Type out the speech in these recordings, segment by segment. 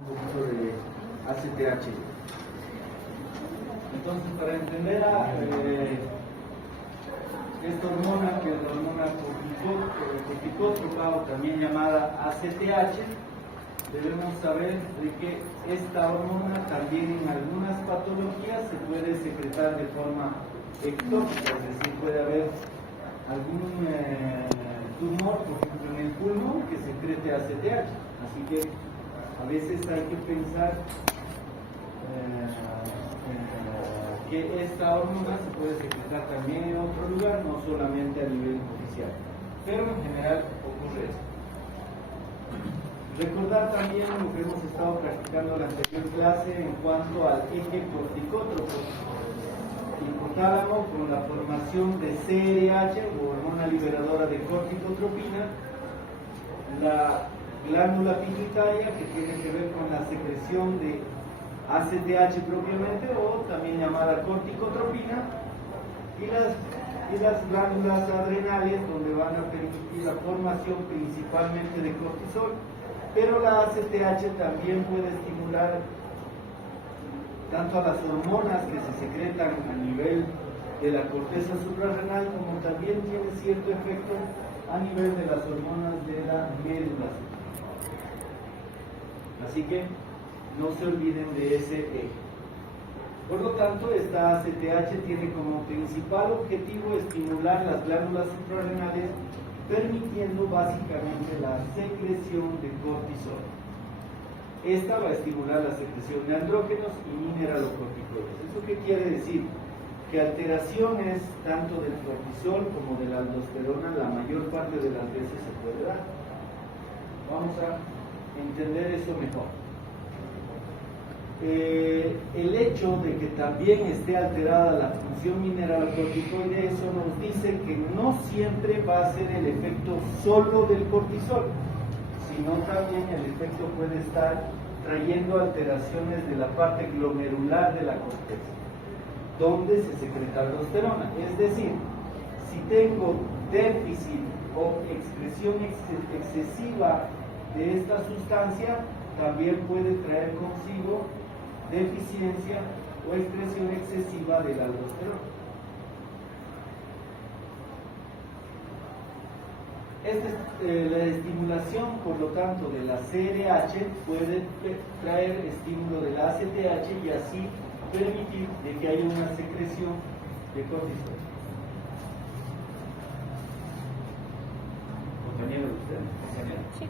Un poquito de ACTH. Entonces, para entender esta hormona, que es la hormona corticótropa o también llamada ACTH, debemos saber de que esta hormona también en algunas patologías se puede secretar de forma ectópica, es decir, puede haber algún tumor, por ejemplo en el pulmón, que secrete ACTH. Así que a veces hay que pensar que esta hormona se puede secretar también en otro lugar, no solamente a nivel oficial, pero en general ocurre esto. Recordar también lo que hemos estado practicando en la anterior clase en cuanto al eje corticótropo, hipotálamo, con la formación de CRH o hormona liberadora de corticotropina, la glándula pituitaria, que tiene que ver con la secreción de ACTH propiamente, o también llamada corticotropina, y las glándulas adrenales, donde van a permitir la formación principalmente de cortisol, pero la ACTH también puede estimular tanto a las hormonas que se secretan a nivel de la corteza suprarrenal, como también tiene cierto efecto a nivel de las hormonas de la médula. Así que no se olviden de ese eje. Por lo tanto, esta ACTH tiene como principal objetivo estimular las glándulas suprarrenales, permitiendo básicamente la secreción de cortisol. Esta va a estimular la secreción de andrógenos y mineralocorticoides. ¿Eso qué quiere decir? Que alteraciones tanto del cortisol como de la aldosterona la mayor parte de las veces se puede dar. Vamos a entender eso mejor. El hecho de que también esté alterada la función mineralocorticoide, eso nos dice que no siempre va a ser el efecto solo del cortisol, sino también el efecto puede estar trayendo alteraciones de la parte glomerular de la corteza, donde se secreta aldosterona. Es decir, si tengo déficit o excreción excesiva de esta sustancia, también puede traer consigo deficiencia o excreción excesiva de la aldosterona. La estimulación, por lo tanto, de la CRH puede traer estímulo de la ACTH y así permitir de que haya una secreción de cortisol. ¿Compañero de usted? Sí.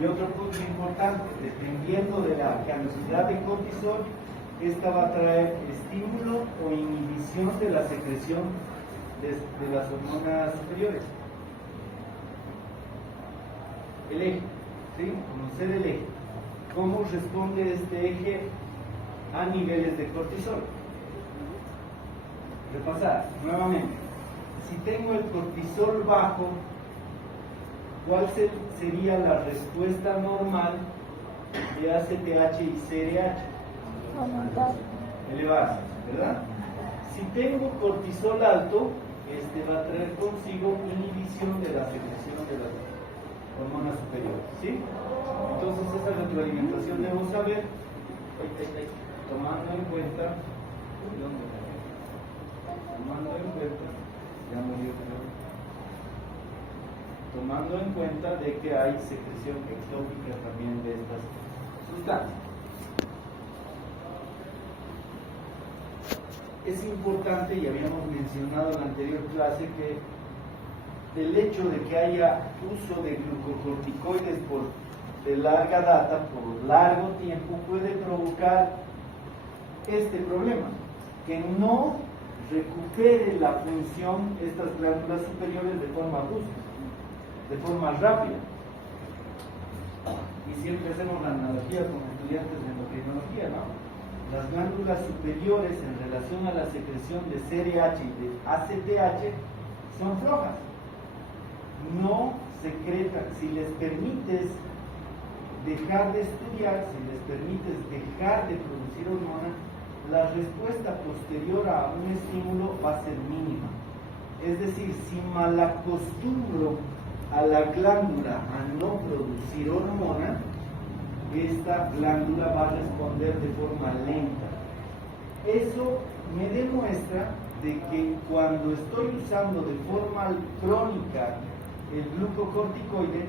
Y otro punto importante, dependiendo de la cantidad de cortisol, esta va a traer estímulo o inhibición de la secreción de las hormonas superiores. El eje, ¿sí? Conocer el eje. ¿Cómo responde este eje a niveles de cortisol? Repasar nuevamente. Si tengo el cortisol bajo, ¿cuál sería la respuesta normal de ACTH y CRH? Aumentar. Elevarse, ¿verdad? Si tengo cortisol alto, este va a traer consigo inhibición de la secreción de las hormonas superiores, ¿sí? Entonces esta retroalimentación debemos saber, tomando en cuenta, ya murió, creo. Tomando en cuenta de que hay secreción ectópica también de estas sustancias. Es importante, y habíamos mencionado en la anterior clase, que el hecho de que haya uso de glucocorticoides de larga data, por largo tiempo, puede provocar este problema, que no recupere la función de estas glándulas superiores de forma brusca, de forma rápida. Y siempre hacemos la analogía con estudiantes de endocrinología, ¿no? Las glándulas superiores en relación a la secreción de CRH y de ACTH son flojas, no secretan. Si les permites dejar de estudiar, si les permites dejar de producir hormonas, la respuesta posterior a un estímulo va a ser mínima. Es decir, si malacostumbro a la glándula a no producir hormona, esta glándula va a responder de forma lenta. Eso me demuestra de que cuando estoy usando de forma crónica el glucocorticoide,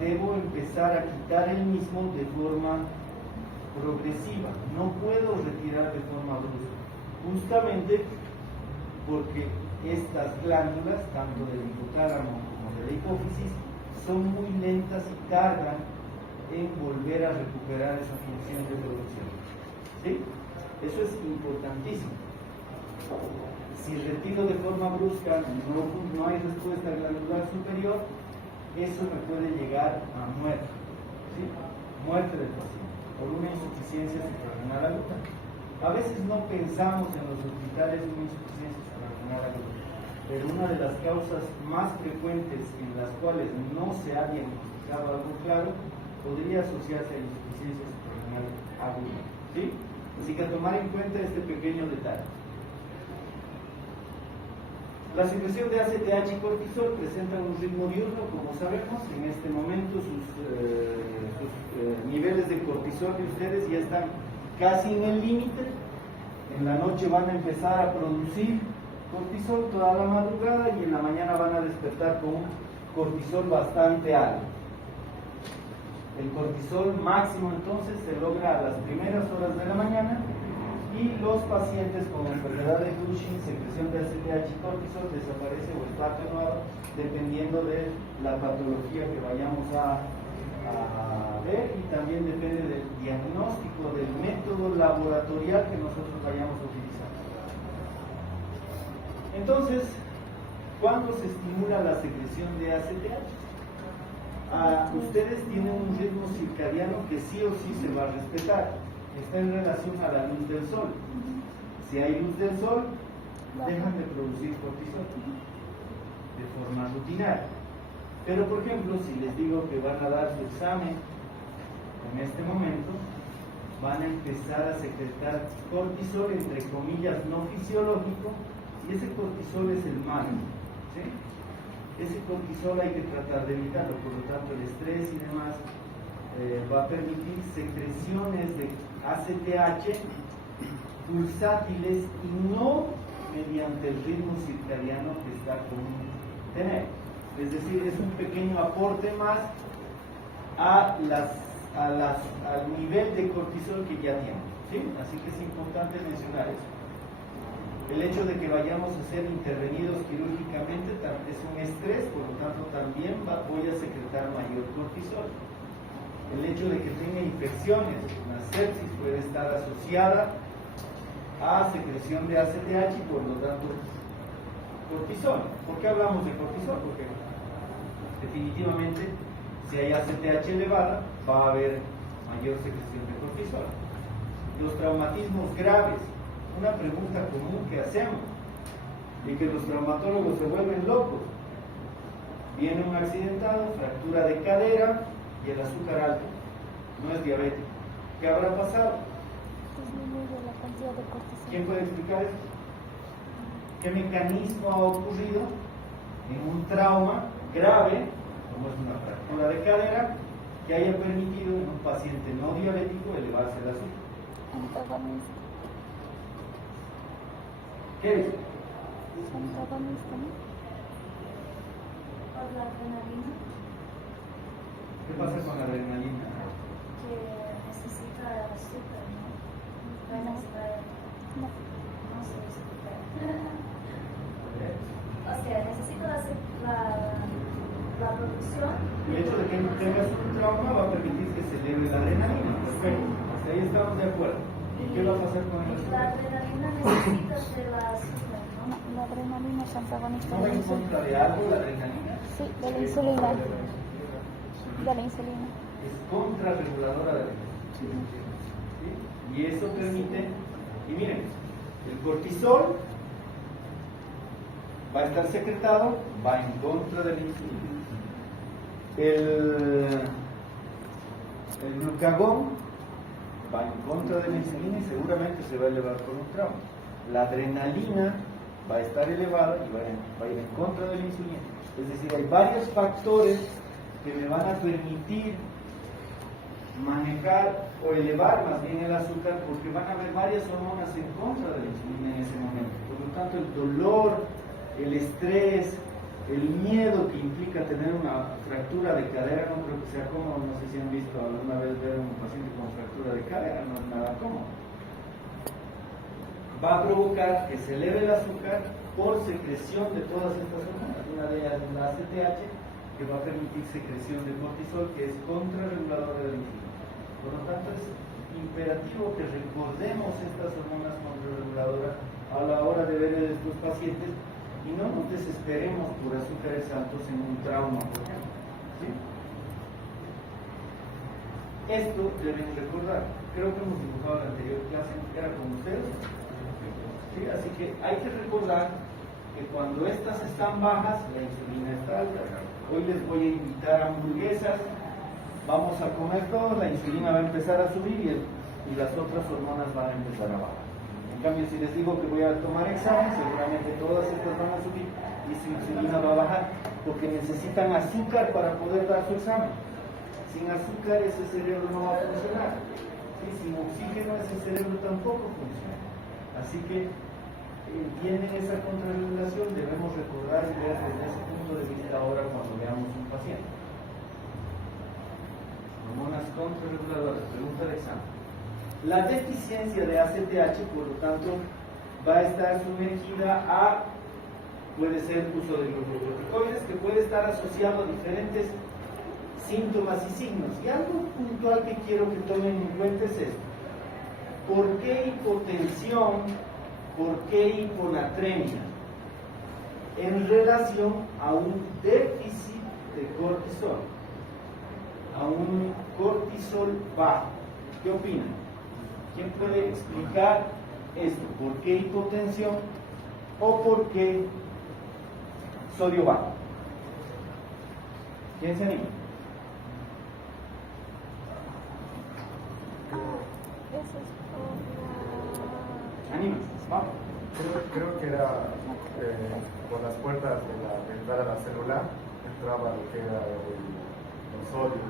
debo empezar a quitar el mismo de forma progresiva. No puedo retirar de forma brusca, justamente porque estas glándulas, tanto del hipotálamo como de la hipófisis, son muy lentas y tardan en volver a recuperar esa función de producción. ¿Sí? Eso es importantísimo. Si retiro de forma brusca, no hay respuesta glandular superior, eso me puede llegar a muerte. ¿Sí? Muerte del paciente por una insuficiencia suprarrenal aguda. A veces no pensamos en los hospitales una insuficiencia suprarrenal aguda, pero una de las causas más frecuentes en las cuales no se ha diagnosticado algo claro podría asociarse a insuficiencia suprarrenal aguda. ¿Sí? Así que a tomar en cuenta este pequeño detalle. La secreción de ACTH y cortisol presentan un ritmo diurno, como sabemos. En este momento sus niveles de cortisol de ustedes ya están casi en el límite. En la noche van a empezar a producir cortisol toda la madrugada y en la mañana van a despertar con un cortisol bastante alto. El cortisol máximo entonces se logra a las primeras horas de la mañana, y los pacientes con enfermedad de Cushing, secreción de ACTH y cortisol desaparece o está atenuado dependiendo de la patología que vayamos a ver, y también depende del diagnóstico, del método laboratorial que nosotros vayamos a utilizar. Entonces, ¿cuándo se estimula la secreción de ACTH? Ustedes tienen un ritmo circadiano que sí o sí se va a respetar. Está en relación a la luz del sol. Si hay luz del sol, dejan de producir cortisol de forma rutinaria. Pero, por ejemplo, si les digo que van a dar su examen en este momento, van a empezar a secretar cortisol, entre comillas, no fisiológico, y ese cortisol es el malo. ¿Sí? Ese cortisol hay que tratar de evitarlo, por lo tanto el estrés y demás va a permitir secreciones de ACTH pulsátiles y no mediante el ritmo circadiano que está común tener. Es decir, es un pequeño aporte más al nivel de cortisol que ya tienen. ¿Sí? Así que es importante mencionar eso. El hecho de que vayamos a ser intervenidos quirúrgicamente es un estrés, por lo tanto también voy a secretar mayor cortisol. El hecho de que tenga infecciones, una sepsis puede estar asociada a secreción de ACTH y por lo tanto cortisol. ¿Por qué hablamos de cortisol? Porque definitivamente si hay ACTH elevada va a haber mayor secreción de cortisol. Los traumatismos graves, una pregunta común que hacemos y que los traumatólogos se vuelven locos. Viene un accidentado, fractura de cadera y el azúcar alto, no es diabético. ¿Qué habrá pasado? Disminuye la cantidad de cortisol. ¿Quién puede explicar esto? ¿Qué mecanismo ha ocurrido en un trauma grave, como es una fractura de cadera, que haya permitido en un paciente no diabético elevarse el azúcar? Antagonista. ¿Qué es? Antagonista, ¿no? Por la adrenalina, ¿Qué pasa con la adrenalina? que necesita azúcar, ¿no? Para necesitar, No. no sé explicar. O sea, necesita la producción. El hecho de que tengas un trauma va a permitir que se eleve la adrenalina. Perfecto, hasta ahí estamos de acuerdo. ¿Y qué va a pasar con el La azúcar? adrenalina necesita de la azúcar, ¿no? La adrenalina es antagonista ¿No de va la en insulina. contra de algo la adrenalina? Sí, de la insulina. De la insulina. Es contrarreguladora de la insulina. ¿Sí? Y eso permite, y miren, el cortisol va a estar secretado, va en contra de la insulina. El glucagón va en contra de la insulina y seguramente se va a elevar por un trauma. La adrenalina va a estar elevada y va a ir en contra de la insulina. Es decir, hay varios factores que me van a permitir manejar o elevar más bien el azúcar, porque van a haber varias hormonas en contra de la insulina en ese momento. Por lo tanto, el dolor, el estrés, el miedo que implica tener una fractura de cadera, no creo que sea cómodo. No sé si han visto alguna vez ver a un paciente con fractura de cadera, no es nada cómodo. Va a provocar que se eleve el azúcar por secreción de todas estas hormonas. Una de ellas es la ACTH, que va a permitir secreción de cortisol, que es contrarregulador de la insulina. Por lo tanto, es imperativo que recordemos estas hormonas contrarreguladoras a la hora de ver a estos pacientes y no nos desesperemos por azúcares altos en un trauma, por ejemplo. ¿Sí? Esto deben recordar. Creo que hemos dibujado la anterior clase, era con ustedes. ¿Sí? Así que hay que recordar que cuando estas están bajas, la insulina está alta. Hoy les voy a invitar a hamburguesas. Vamos a comer todo, la insulina va a empezar a subir y las otras hormonas van a empezar a bajar. En cambio, si les digo que voy a tomar examen, seguramente todas estas van a subir y su insulina va a bajar, porque necesitan azúcar para poder dar su examen. Sin azúcar ese cerebro no va a funcionar. ¿Sí? Sin oxígeno ese cerebro tampoco funciona. Así que tienen esa contrarregulación, debemos recordar y ver desde ese punto de vista ahora cuando veamos un paciente. Hormonas contrarreguladoras, pregunta de examen. La deficiencia de ACTH, por lo tanto, va a estar sumergida a, puede ser uso de glucocorticoides, que puede estar asociado a diferentes síntomas y signos. Y algo puntual que quiero que tomen en cuenta es esto. ¿Por qué hipotensión? ¿Por qué hiponatremia? En relación a un déficit de cortisol, a un cortisol bajo. ¿Qué opinan? ¿Quién puede explicar esto? ¿Por qué hipotensión o por qué sodio bajo? ¿Quién se anima? Eso es por Anímense, vamos. Creo que era por las puertas de entrada a la célula entraba lo que era el sodio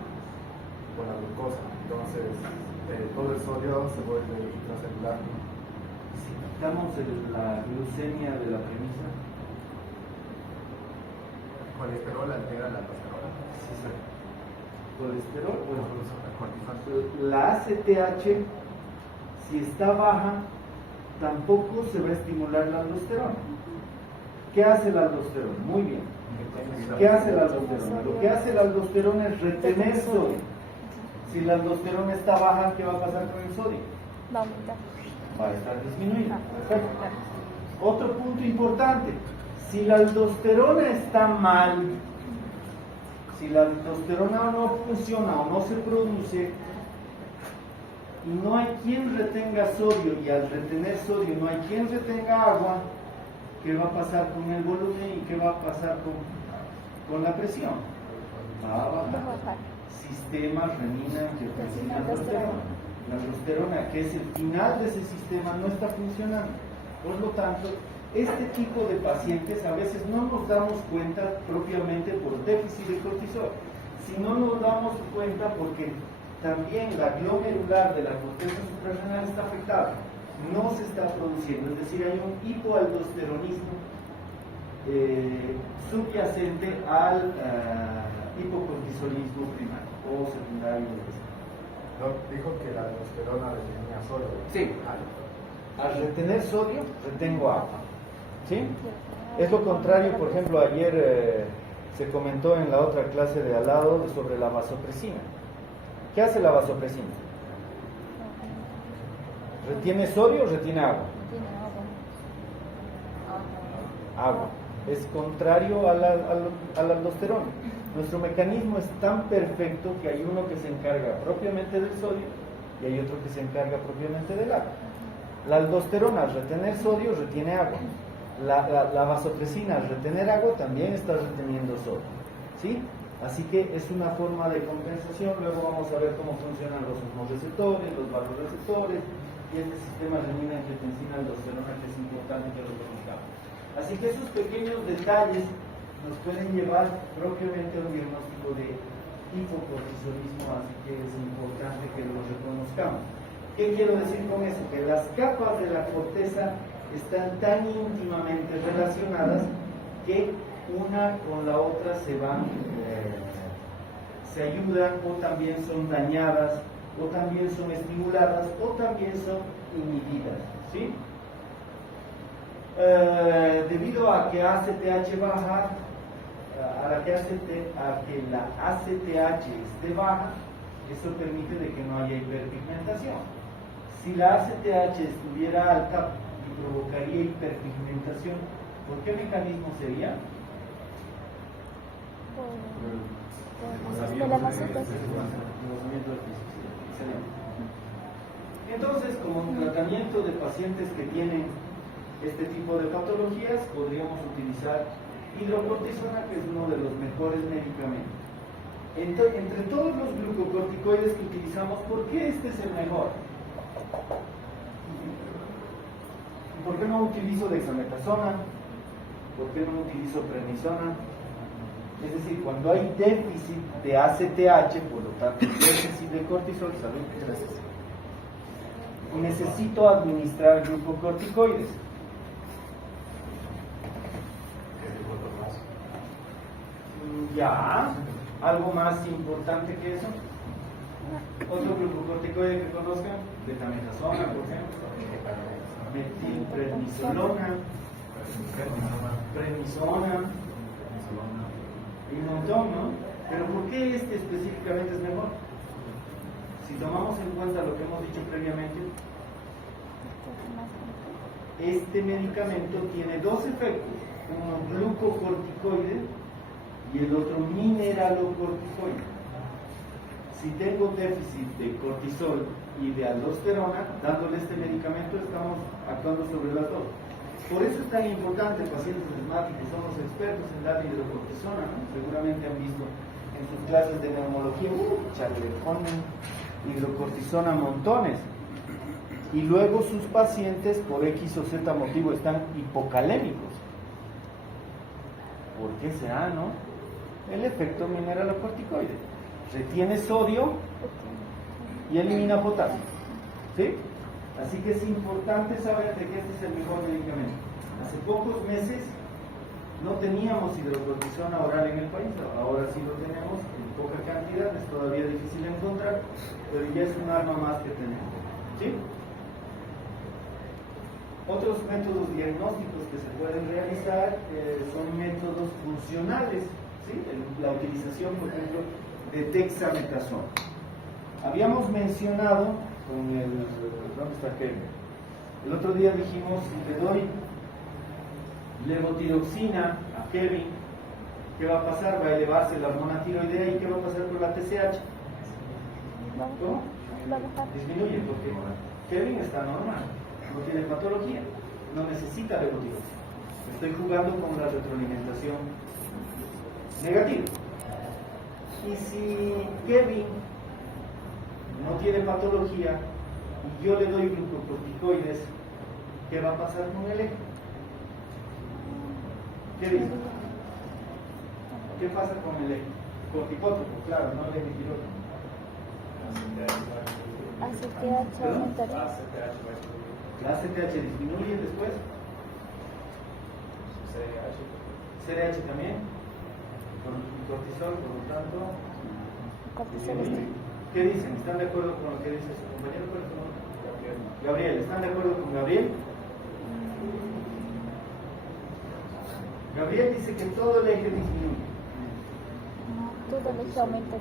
con la glucosa. Entonces, todo el sodio se vuelve intracelular. Si quitamos la glucemia de la premisa, Colesterol altera la aldosterona. sí, sí. Colesterol, bueno, Cortisol. la ACTH, si está baja, tampoco se va a estimular la aldosterona. ¿Qué hace la aldosterona? Muy bien. ¿Qué hace la aldosterona? Lo que hace la aldosterona es retener sodio. Si la aldosterona está baja, ¿qué va a pasar con el sodio? va a aumentar. Va a estar disminuido. Perfecto. Otro punto importante, si la aldosterona está mal, si la aldosterona no funciona o no se produce y no hay quien retenga sodio, y al retener sodio no hay quien retenga agua, ¿qué va a pasar con el volumen y qué va a pasar con la presión? Va a bajar. Sistema renina, angiotensina, aldosterona. La aldosterona, que es el final de ese sistema, no está funcionando. Por lo tanto, este tipo de pacientes a veces no nos damos cuenta propiamente por déficit de cortisol, sino nos damos cuenta porque también la glomerular de la corteza suprarrenal está afectada, no se está produciendo, es decir, hay un hipoaldosteronismo subyacente al hipocortisolismo primario o secundario. Dijo que la aldosterona retenía sodio. Sí. Al retener sodio, retengo agua. ¿Sí? Es lo contrario, por ejemplo, ayer se comentó en la otra clase de al lado sobre la vasopresina. ¿Qué hace la vasopresina? ¿Retiene sodio o retiene agua? Agua. Es contrario a la aldosterona. Nuestro mecanismo es tan perfecto que hay uno que se encarga propiamente del sodio y hay otro que se encarga propiamente del agua. La aldosterona al retener sodio retiene agua. La vasopresina al retener agua también está reteniendo sodio. ¿Sí? Así que es una forma de compensación. Luego vamos a ver cómo funcionan los osmoreceptores, los vasoreceptores y este sistema renina-angiotensina-aldosterona, que es importante que lo conozcamos. Así que esos pequeños detalles nos pueden llevar propiamente a un diagnóstico de hipocortisolismo, así que es importante que lo reconozcamos. ¿Qué quiero decir con eso? Que las capas de la corteza están tan íntimamente relacionadas que una con la otra se ayudan, o también son dañadas, o también son estimuladas, o también son inhibidas, ¿sí? Debido a que ACTH baja, a que la ACTH esté baja, eso permite de que no haya hiperpigmentación. Si la ACTH estuviera alta y provocaría hiperpigmentación, ¿por qué mecanismo sería? Entonces, como tratamiento de pacientes que tienen este tipo de patologías, podríamos utilizar hidrocortisona, que es uno de los mejores medicamentos. Entre todos los glucocorticoides que utilizamos, ¿por qué este es el mejor? ¿Por qué no utilizo dexametasona? ¿Por qué no utilizo prednisona? Es decir, cuando hay déficit de ACTH, por lo tanto déficit de cortisol, ¿saben qué necesito? Necesito administrar glucocorticoides. Ya, algo más importante que eso. Otro glucocorticoide que conozcan, betametasona, por ejemplo, metilprednisolona, prednisona, y un montón, ¿no? Pero ¿por qué este específicamente es mejor? Si tomamos en cuenta lo que hemos dicho previamente, este medicamento tiene dos efectos, uno glucocorticoide y el otro mineralocorticoide. Si tengo déficit de cortisol y de aldosterona, dándole este medicamento estamos actuando sobre las dos. Por eso es tan importante, pacientes asmáticos somos expertos en dar hidrocortisona, ¿no? Seguramente han visto en sus clases de neumología, le ponen hidrocortisona montones. Y luego sus pacientes, por X o Z motivo, están hipocalémicos. ¿Por qué será, no? El efecto mineralocorticoide. Retiene sodio y elimina potasio. ¿Sí? Así que es importante saber de que este es el mejor medicamento. Hace pocos meses no teníamos hidrocortisona oral en el país, ahora sí lo tenemos en poca cantidad, es todavía difícil de encontrar, pero ya es un arma más que tenemos. ¿Sí? Otros métodos diagnósticos que se pueden realizar son métodos funcionales, ¿sí? La utilización, por ejemplo, de dexametasona. Habíamos mencionado con ¿dónde está Kevin? El otro día dijimos, si le doy levotiroxina a Kevin, ¿qué va a pasar? Va a elevarse la hormona tiroidea, y ¿qué va a pasar con la TSH? ¿Cómo? Disminuye, porque Kevin está normal, no tiene patología, no necesita levotiroxina. Estoy jugando con la retroalimentación negativa. Y si Kevin no tiene patología y yo le doy glucocorticoides, ¿qué va a pasar con el eje? ¿Qué dice? ¿Qué pasa con el eje? Corticótropo, claro, no el eje tiroideo. ACTH aumentaría. La ACTH disminuye después. CRH también. Con cortisol, por lo tanto. Cortisol. ¿Qué dicen? ¿Están de acuerdo con lo que dice su compañero? Gabriel, ¿están de acuerdo con Gabriel? Gabriel dice que todo el eje disminuye. No, todo el eje aumenta.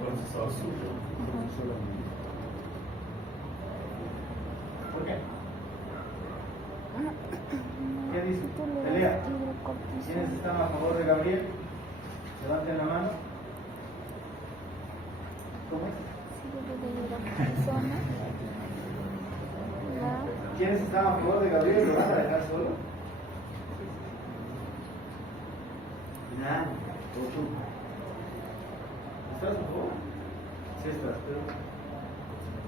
¿Por qué? ¿Qué dicen? Pelea. ¿Quiénes están a favor de Gabriel? Levanten la mano. ¿Cómo es? ¿Quiénes están a favor de Gabriel? ¿Lo van a dejar solo? Nada. ¿Estás a favor? Sí estás, pero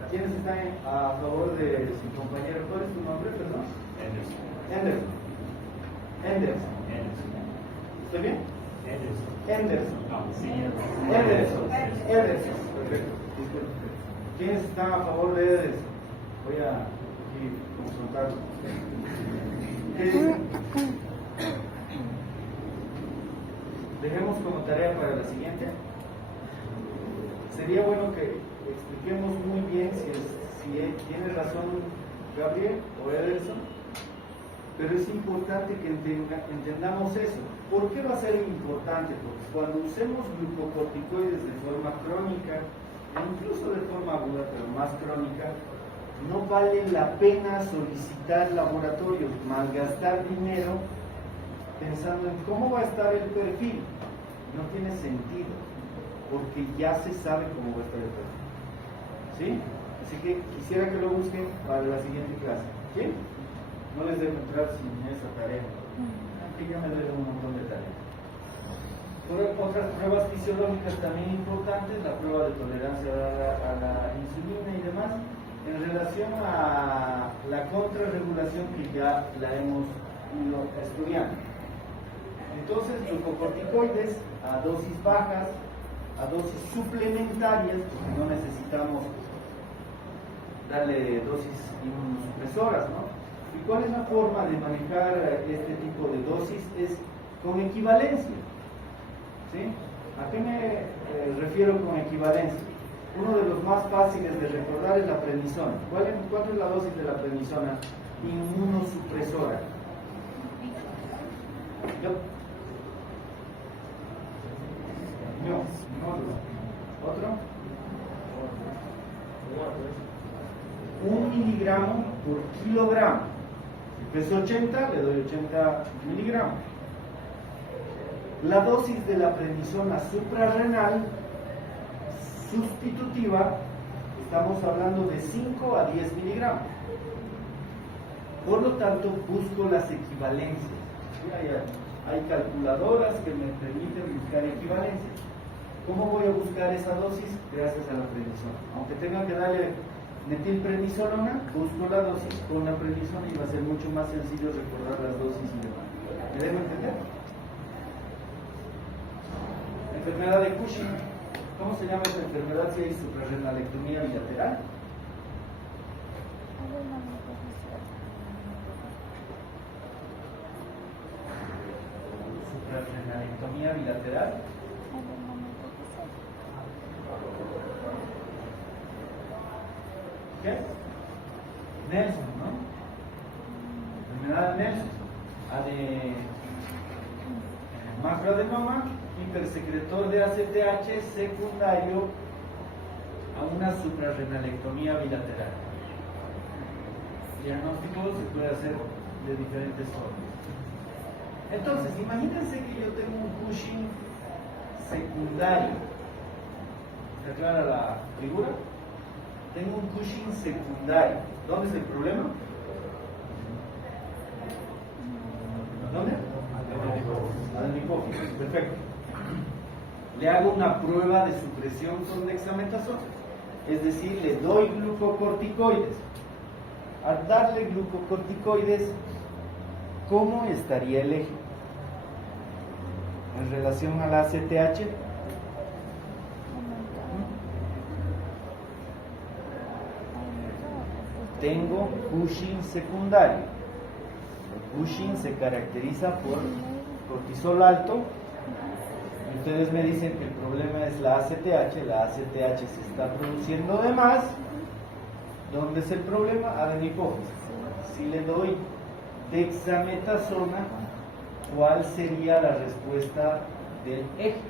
¿quiénes están a favor de su compañero? ¿Cuál es tu nombre, perdón? Anderson. Anderson. Anderson. Anderson. ¿Estoy bien? Anderson. Anderson. No, sí. Ederson. Ederson. Perfecto. Disculpe. ¿Quiénes están a favor de Ederson? Voy a aquí confrontarlo. ¿Qué dicen? Dejemos como tarea para la siguiente. Sería bueno que expliquemos muy bien si tiene razón Gabriel o Ederson, pero es importante que entendamos eso. ¿Por qué va a ser importante? Porque cuando usemos glucocorticoides de forma crónica, e incluso de forma aguda, pero más crónica, no vale la pena solicitar laboratorios, malgastar dinero pensando en cómo va a estar el perfil. No tiene sentido, porque ya se sabe cómo va a estar el perfil. ¿Sí? Así que quisiera que lo busquen para la siguiente clase. ¿Sí? No les dejo entrar sin esa tarea. Aquí ya me deben un montón de tareas. Otras pruebas fisiológicas también importantes, la prueba de tolerancia a la insulina y demás, en relación a la contrarregulación que ya la hemos ido estudiando. Entonces, glucocorticoides a dosis bajas, a dosis suplementarias, porque no necesitamos darle dosis inmunosupresoras, ¿no? ¿Y cuál es la forma de manejar este tipo de dosis? Es con equivalencia. ¿Sí? ¿A qué me refiero con equivalencia? Uno de los más fáciles de recordar es la prednisona. ¿Cuánto es la dosis de la prednisona inmunosupresora? ¿Otro? 1 miligramo por kilogramo. Si peso 80, le doy 80 miligramos. La dosis de la prednisona suprarrenal sustitutiva, estamos hablando de 5 a 10 miligramos. Por lo tanto, busco las equivalencias. Hay calculadoras que me permiten buscar equivalencias. ¿Cómo voy a buscar esa dosis? Gracias a la prednisona. Aunque tenga que darle metilprednisolona, busco la dosis con la prednisona y va a ser mucho más sencillo recordar las dosis y demás. ¿Me debo entender? Enfermedad de Cushing. ¿Cómo se llama esta enfermedad si hay suprarrenalectomía bilateral? Suprarrenalectomía bilateral. ¿Qué? Nelson, ¿no? Enfermedad de Nelson. Macroadenoma hipersecretor de ACTH secundario a una suprarrenalectomía bilateral. El diagnóstico se puede hacer de diferentes formas. Entonces, imagínense que yo tengo un Cushing secundario. ¿Está clara la figura? Tengo un Cushing secundario. ¿Dónde es el problema? ¿Dónde? Adenipófisis. Perfecto. Le hago una prueba de supresión con dexametasona. Es decir, le doy glucocorticoides. Al darle glucocorticoides, ¿cómo estaría el eje? En relación a la ACTH. Tengo Cushing secundario. El Cushing se caracteriza por cortisol alto. Ustedes me dicen que el problema es la ACTH se está produciendo de más. ¿Dónde es el problema? Adenipófisis. Si le doy dexametasona, ¿cuál sería la respuesta del eje?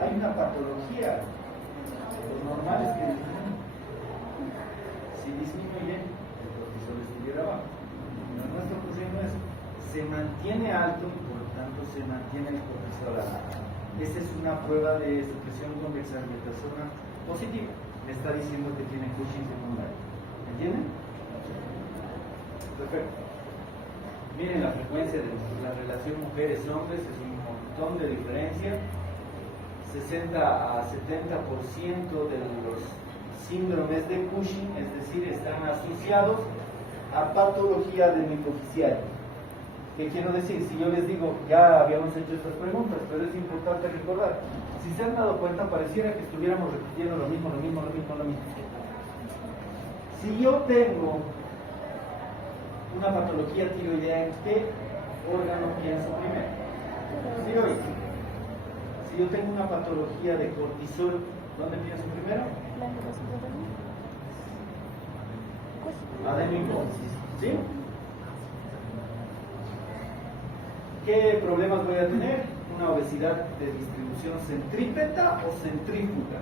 Hay una patología. Lo normal es que si disminuye, el cortisol estuviera bajo. No está ocurriendo eso. Se mantiene alto y por lo tanto se mantiene el cortisol alto. Esta es una prueba de supresión con dexametasona positiva. me está diciendo que tiene Cushing secundario. ¿Entienden? Perfecto. Miren la frecuencia de la relación mujeres-hombres, es un montón de diferencia. 60 a 70% de los síndromes de Cushing, es decir, están asociados a patología del microficial. ¿Qué quiero decir? Si yo les digo, ya habíamos hecho estas preguntas, pero es importante recordar, si se han dado cuenta, pareciera que estuviéramos repitiendo lo mismo. Si yo tengo una patología tiroidea, ¿en qué órgano pienso primero? Tiroides. Si yo tengo una patología de cortisol, ¿dónde pienso primero? Adenohipófisis. ¿Sí? ¿Qué problemas voy a tener? Una obesidad de distribución centrípeta o centrífuga.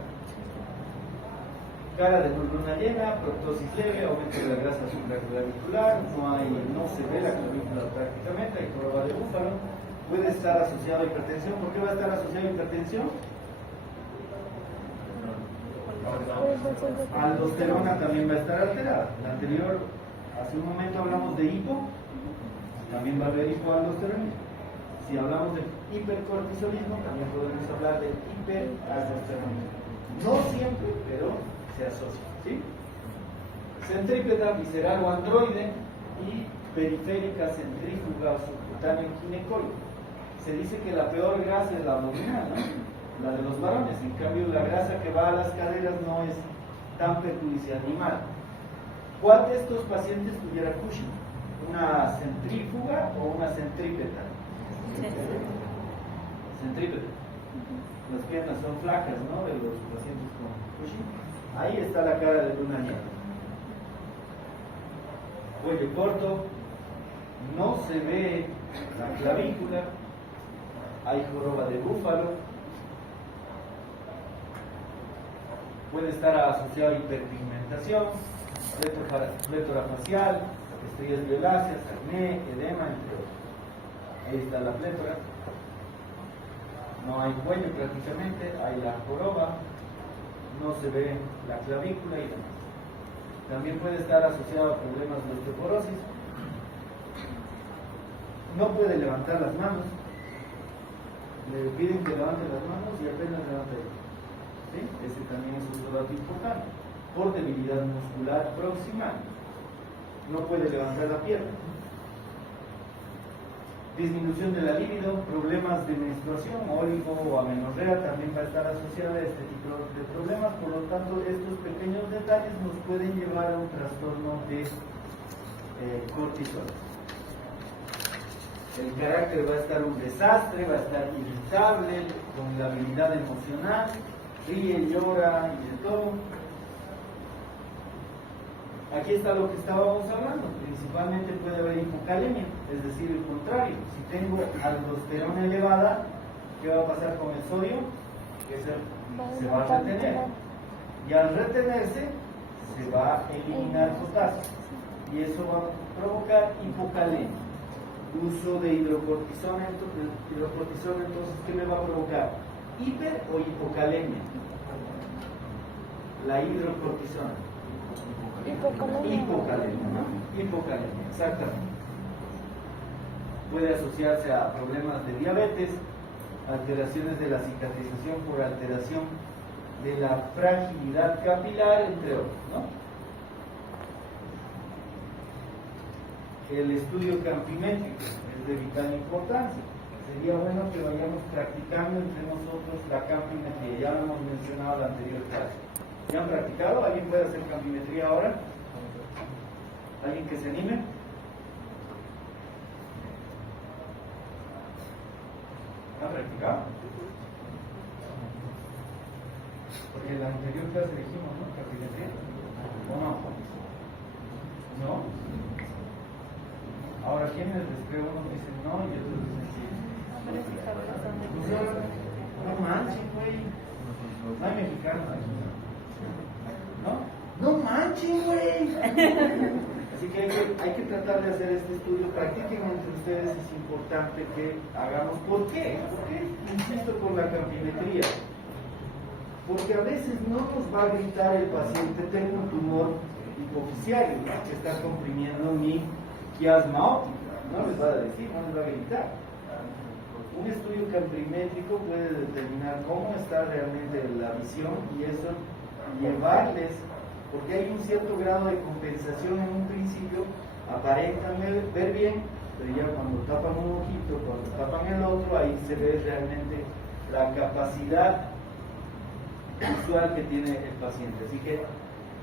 Cara de luna llena, proptosis leve, aumento de la grasa supraclavicular, no se ve la clavícula prácticamente, hay joroba de búfalo, puede estar asociado a hipertensión. ¿Por qué va a estar asociado a hipertensión? Aldosterona también va a estar alterada. La anterior, hace un momento hablamos de hipo, también va a haber hipoaldosteronismo. Si hablamos de hipercortisolismo, también podemos hablar de hiperaldosteronismo. No siempre, pero se asocia, ¿sí? Centrípeta, visceral o androide y periférica, centrífuga o subcutáneo ginecoide. Se dice que la peor grasa es la abdominal, ¿no? La de los varones. En cambio, la grasa que va a las caderas no es tan perjudicial ni mala. ¿Cuál de estos pacientes tuviera Cushing? ¿Una centrífuga o una centrípeta? Centrípeta. Las piernas son flacas, ¿no? De los pacientes con Cushing. Ahí está la cara de luna llena. Cuello corto, no se ve la clavícula, hay joroba de búfalo, puede estar asociado a hiperpigmentación, plétora facial, estrellas violáceas, acné, edema, entre otros. Ahí está la plétora. No hay cuello prácticamente, hay la joroba, no se ve la clavícula y demás. También puede estar asociado a problemas de osteoporosis. No puede levantar las manos. Le piden que levante las manos y apenas levanta el. ¿Sí? Ese también es otro dato importante. Por debilidad muscular proximal. No puede levantar la pierna. Disminución de la libido, problemas de menstruación, óligo o amenorrea también va a estar asociada a este tipo de problemas. Por lo tanto, estos pequeños detalles nos pueden llevar a un trastorno de cortisol. El carácter va a estar un desastre, va a estar irritable, con labilidad emocional, ríe, llora y de todo. Aquí está lo que estábamos hablando. Principalmente puede haber hipocalemia, es decir, el contrario. Si tengo aldosterona elevada, ¿qué va a pasar con el sodio? Que se va a retener. Y al retenerse, se va a eliminar potasio. Y eso va a provocar hipocalemia. Uso de hidrocortisona, entonces, ¿qué me va a provocar? ¿Hiper o hipocalemia? La hidrocortisona. Hipocalemia, ¿no? Hipocalemia, exactamente. Puede asociarse a problemas de diabetes, alteraciones de la cicatrización por alteración de la fragilidad capilar, entre otros, ¿no? El estudio campimétrico es de vital importancia. Sería bueno que vayamos practicando entre nosotros la campimetría. Ya lo hemos mencionado en la anterior clase. ¿Ya han practicado? ¿Alguien puede hacer campimetría ahora? ¿Alguien que se anime? ¿Han practicado? Porque en la anterior clase dijimos, ¿no? Campimetría. ¿O no? ¿No? Ahora, ¿quiénes les creo? Unos dicen no y otros dicen sí. No manchen, güey. No hay mexicanos aquí. ¿No? ¡No manchen, güey! Así que hay que tratar de hacer este estudio. Practiquen entre ustedes, es importante que hagamos. ¿Por qué? Porque, insisto, con la campimetría. Porque a veces no nos va a gritar el paciente, tengo un tumor hipofisiario, ¿no?, que está comprimiendo mi quiasma óptica. No les va a decir, no les va a gritar. Un estudio camprimétrico puede determinar cómo está realmente la visión y eso llevarles, porque hay un cierto grado de compensación en un principio, aparentan ver bien, pero ya cuando tapan un ojito, cuando tapan el otro, ahí se ve realmente la capacidad visual que tiene el paciente. Así que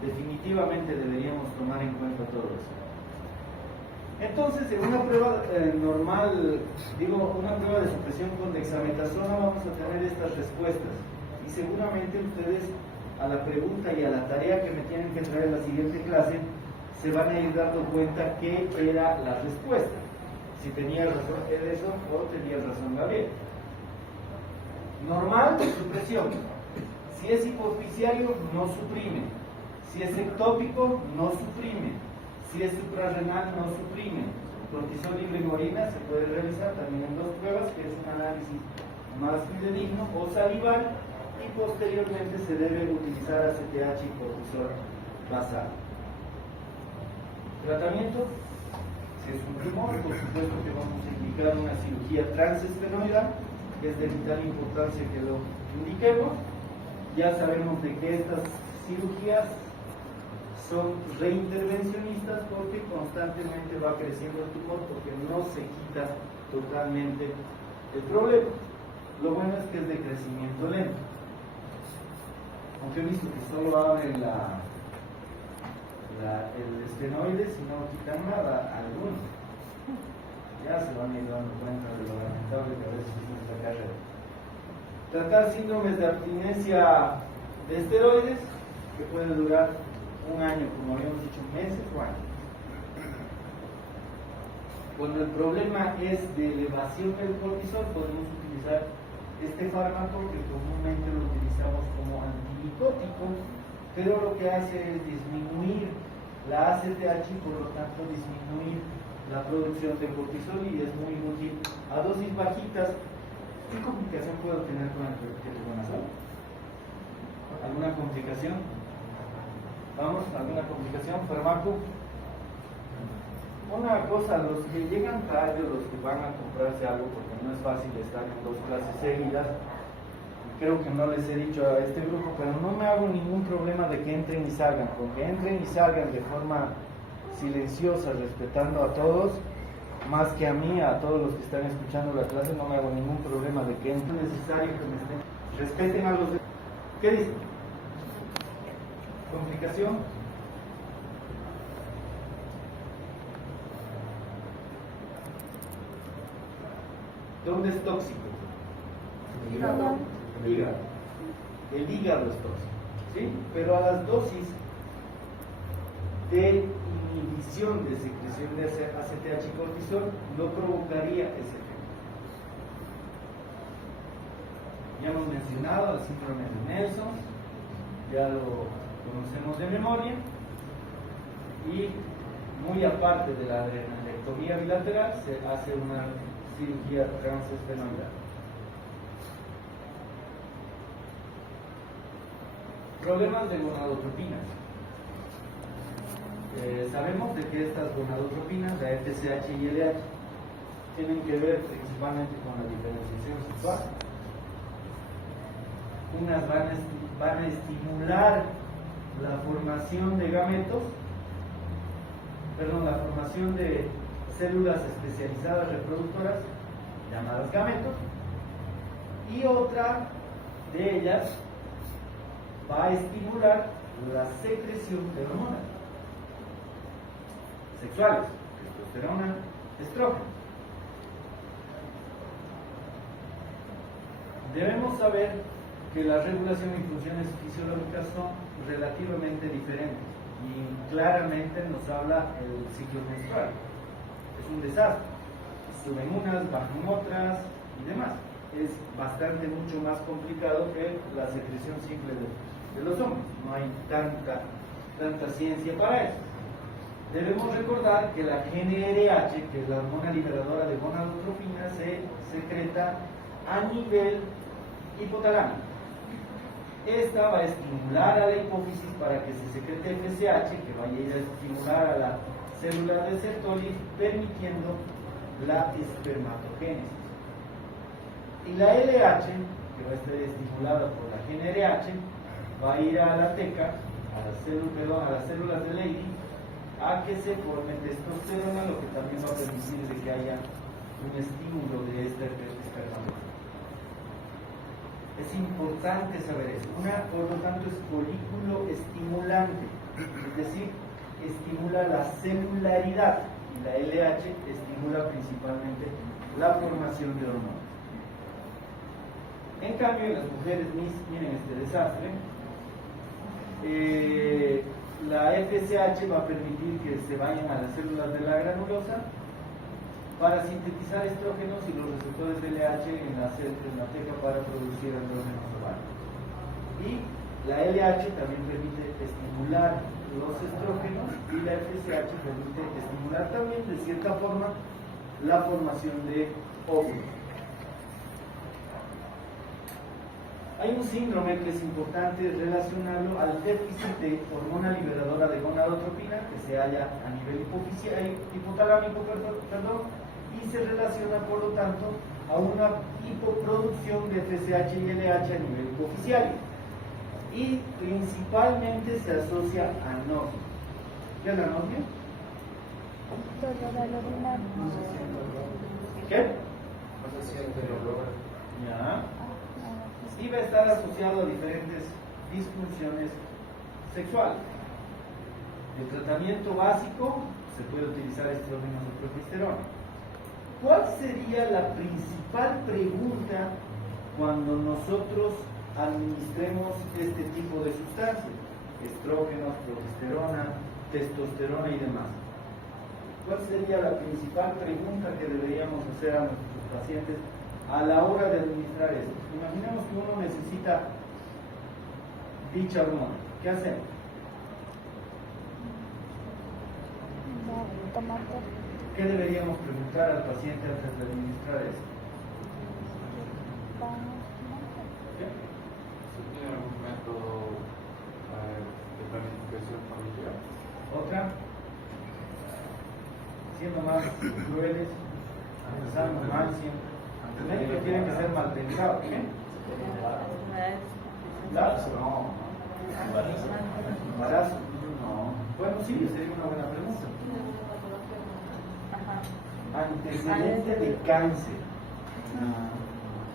definitivamente deberíamos tomar en cuenta todo eso. Entonces, en una prueba normal, una prueba de supresión con dexametasona, vamos a tener estas respuestas. Y seguramente ustedes, a la pregunta y a la tarea que me tienen que traer en la siguiente clase, se van a ir dando cuenta qué era la respuesta. Si tenía razón Edison o tenía razón Gabriel. Normal, supresión. Si es hipofisiario, no suprime. Si es ectópico, no suprime. Si es suprarrenal, no suprime. Cortisol libre en orina se puede realizar también en 2 pruebas, que es un análisis más fidedigno, o salival, y posteriormente se debe utilizar ACTH y cortisol basal. Tratamiento: si es un tumor, por supuesto que vamos a indicar una cirugía transesfenoidal, que es de vital importancia que lo indiquemos. Ya sabemos de que estas cirugías son reintervencionistas porque constantemente va creciendo el tumor, porque no se quita totalmente el problema. Lo bueno es que es de crecimiento lento. Aunque he visto que solo abren el estenoide, si no quitan nada, algunos. Ya se van a ir dando cuenta de lo lamentable que a veces es nuestra carrera. Tratar síndromes de abstinencia de esteroides, que puede durar un año, como habíamos dicho, meses o años. Cuando el problema es de elevación del cortisol, podemos utilizar este fármaco que comúnmente lo utilizamos como antimicótico, pero lo que hace es disminuir la ACTH y por lo tanto disminuir la producción de cortisol, y es muy útil a dosis bajitas. ¿Qué complicación puedo tener con el ketoconazol? ¿Alguna complicación? Vamos, ¿alguna complicación? ¿Fármaco? Una cosa, los que llegan tarde, los que van a comprarse algo, porque no es fácil estar en 2 clases seguidas, creo que no les he dicho a este grupo, pero no me hago ningún problema de que entren y salgan. Con que entren y salgan de forma silenciosa, respetando a todos, más que a mí, a todos los que están escuchando la clase, no me hago ningún problema de que entren. Es necesario que me estén. Respeten a los de... ¿Qué dicen? ¿Complicación? ¿Dónde es tóxico? Hígado. Hígado. El hígado es tóxico, ¿sí? Pero a las dosis de inhibición de secreción de ACTH y cortisol no provocaría ese efecto. Ya hemos mencionado el síndrome de Nelson, ya lo conocemos de memoria, y muy aparte de la adrenalectomía bilateral se hace una cirugía transesfenoidal. Problemas de gonadotropinas. Sabemos de que estas gonadotropinas, la FSH y LH, tienen que ver principalmente con la diferenciación sexual. Unas van a estimular la formación de gametos, la formación de células especializadas reproductoras, llamadas gametos, y otra de ellas va a estimular la secreción de hormonas sexuales, testosterona, estrógeno. Debemos saber que la regulación y funciones fisiológicas son relativamente diferentes, y claramente nos habla el ciclo menstrual. Es un desastre. Suben unas, bajan otras y demás. Es mucho más complicado que la secreción simple de los hombres. No hay tanta ciencia para eso. Debemos recordar que la GnRH, que es la hormona liberadora de gonadotropina, se secreta a nivel hipotalámico. esta va a estimular a la hipófisis para que se secrete FSH, que vaya a ir a estimular a la célula de Sertoli, permitiendo la espermatogénesis. Y la LH, que va a estar estimulada por la GnRH, va a ir a la teca, a las células de Leydig, a que se forme testosterona, lo que también va a permitir de que haya un estímulo de este espermatozoide. Es importante saber eso. Por lo tanto, es folículo estimulante, es decir, estimula la celularidad, y la LH estimula principalmente la formación de hormonas. En cambio, en las mujeres miren este desastre, la FSH va a permitir que se vayan a las células de la granulosa para sintetizar estrógenos y los receptores de LH en la teca para producir andrógenos ovarios. Y la LH también permite estimular los estrógenos y la FSH permite estimular también de cierta forma la formación de óvulos. Hay un síndrome que es importante relacionarlo al déficit de hormona liberadora de gonadotropina que se halla a nivel hipotalámico, y se relaciona por lo tanto a una hipoproducción de FSH y LH a nivel hipofisiario, y principalmente se asocia a anosmia. ¿Qué es la anosmia? Dolor al orinar. ¿Qué? No se siente dolor. Ya. Y va a estar asociado a diferentes disfunciones sexuales. El tratamiento básico se puede utilizar estrógenos o progesterona. ¿Cuál sería la principal pregunta cuando nosotros administremos este tipo de sustancias? Estrógenos, progesterona, testosterona y demás. ¿Cuál sería la principal pregunta que deberíamos hacer a nuestros pacientes a la hora de administrar esto? Imaginemos que uno necesita dicha hormona. ¿Qué hacemos? Tomate. ¿Qué deberíamos preguntar al paciente antes de administrar esto? ¿Qué? ¿Se tiene algún método de planificación familiar? ¿Otra? Siendo más crueles, empezando mal siempre. Antes que tienen que ser mal pensados. ¿Qué? ¿Lazo? No. ¿Embarazo? No. Bueno, sí, sería una buena pregunta. Antecedente de cáncer.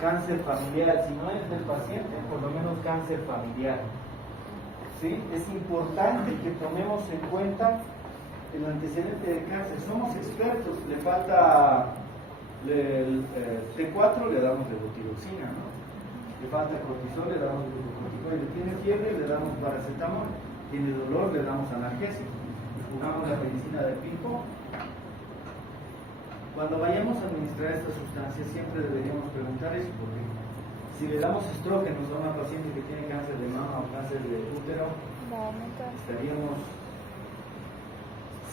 Cáncer familiar. Si no es del paciente, por lo menos cáncer familiar. ¿Sí? Es importante que tomemos en cuenta el antecedente de cáncer. Somos expertos, le falta el T4, le damos levotiroxina, ¿no? Le falta cortisol, le damos glucocorticoide. Tiene fiebre, le damos paracetamol. Tiene dolor, le damos analgésico. Jugamos la medicina de ping-pong. Cuando vayamos a administrar estas sustancias, siempre deberíamos preguntar eso, porque si le damos estrógenos a una paciente que tiene cáncer de mama o cáncer de útero, estaríamos.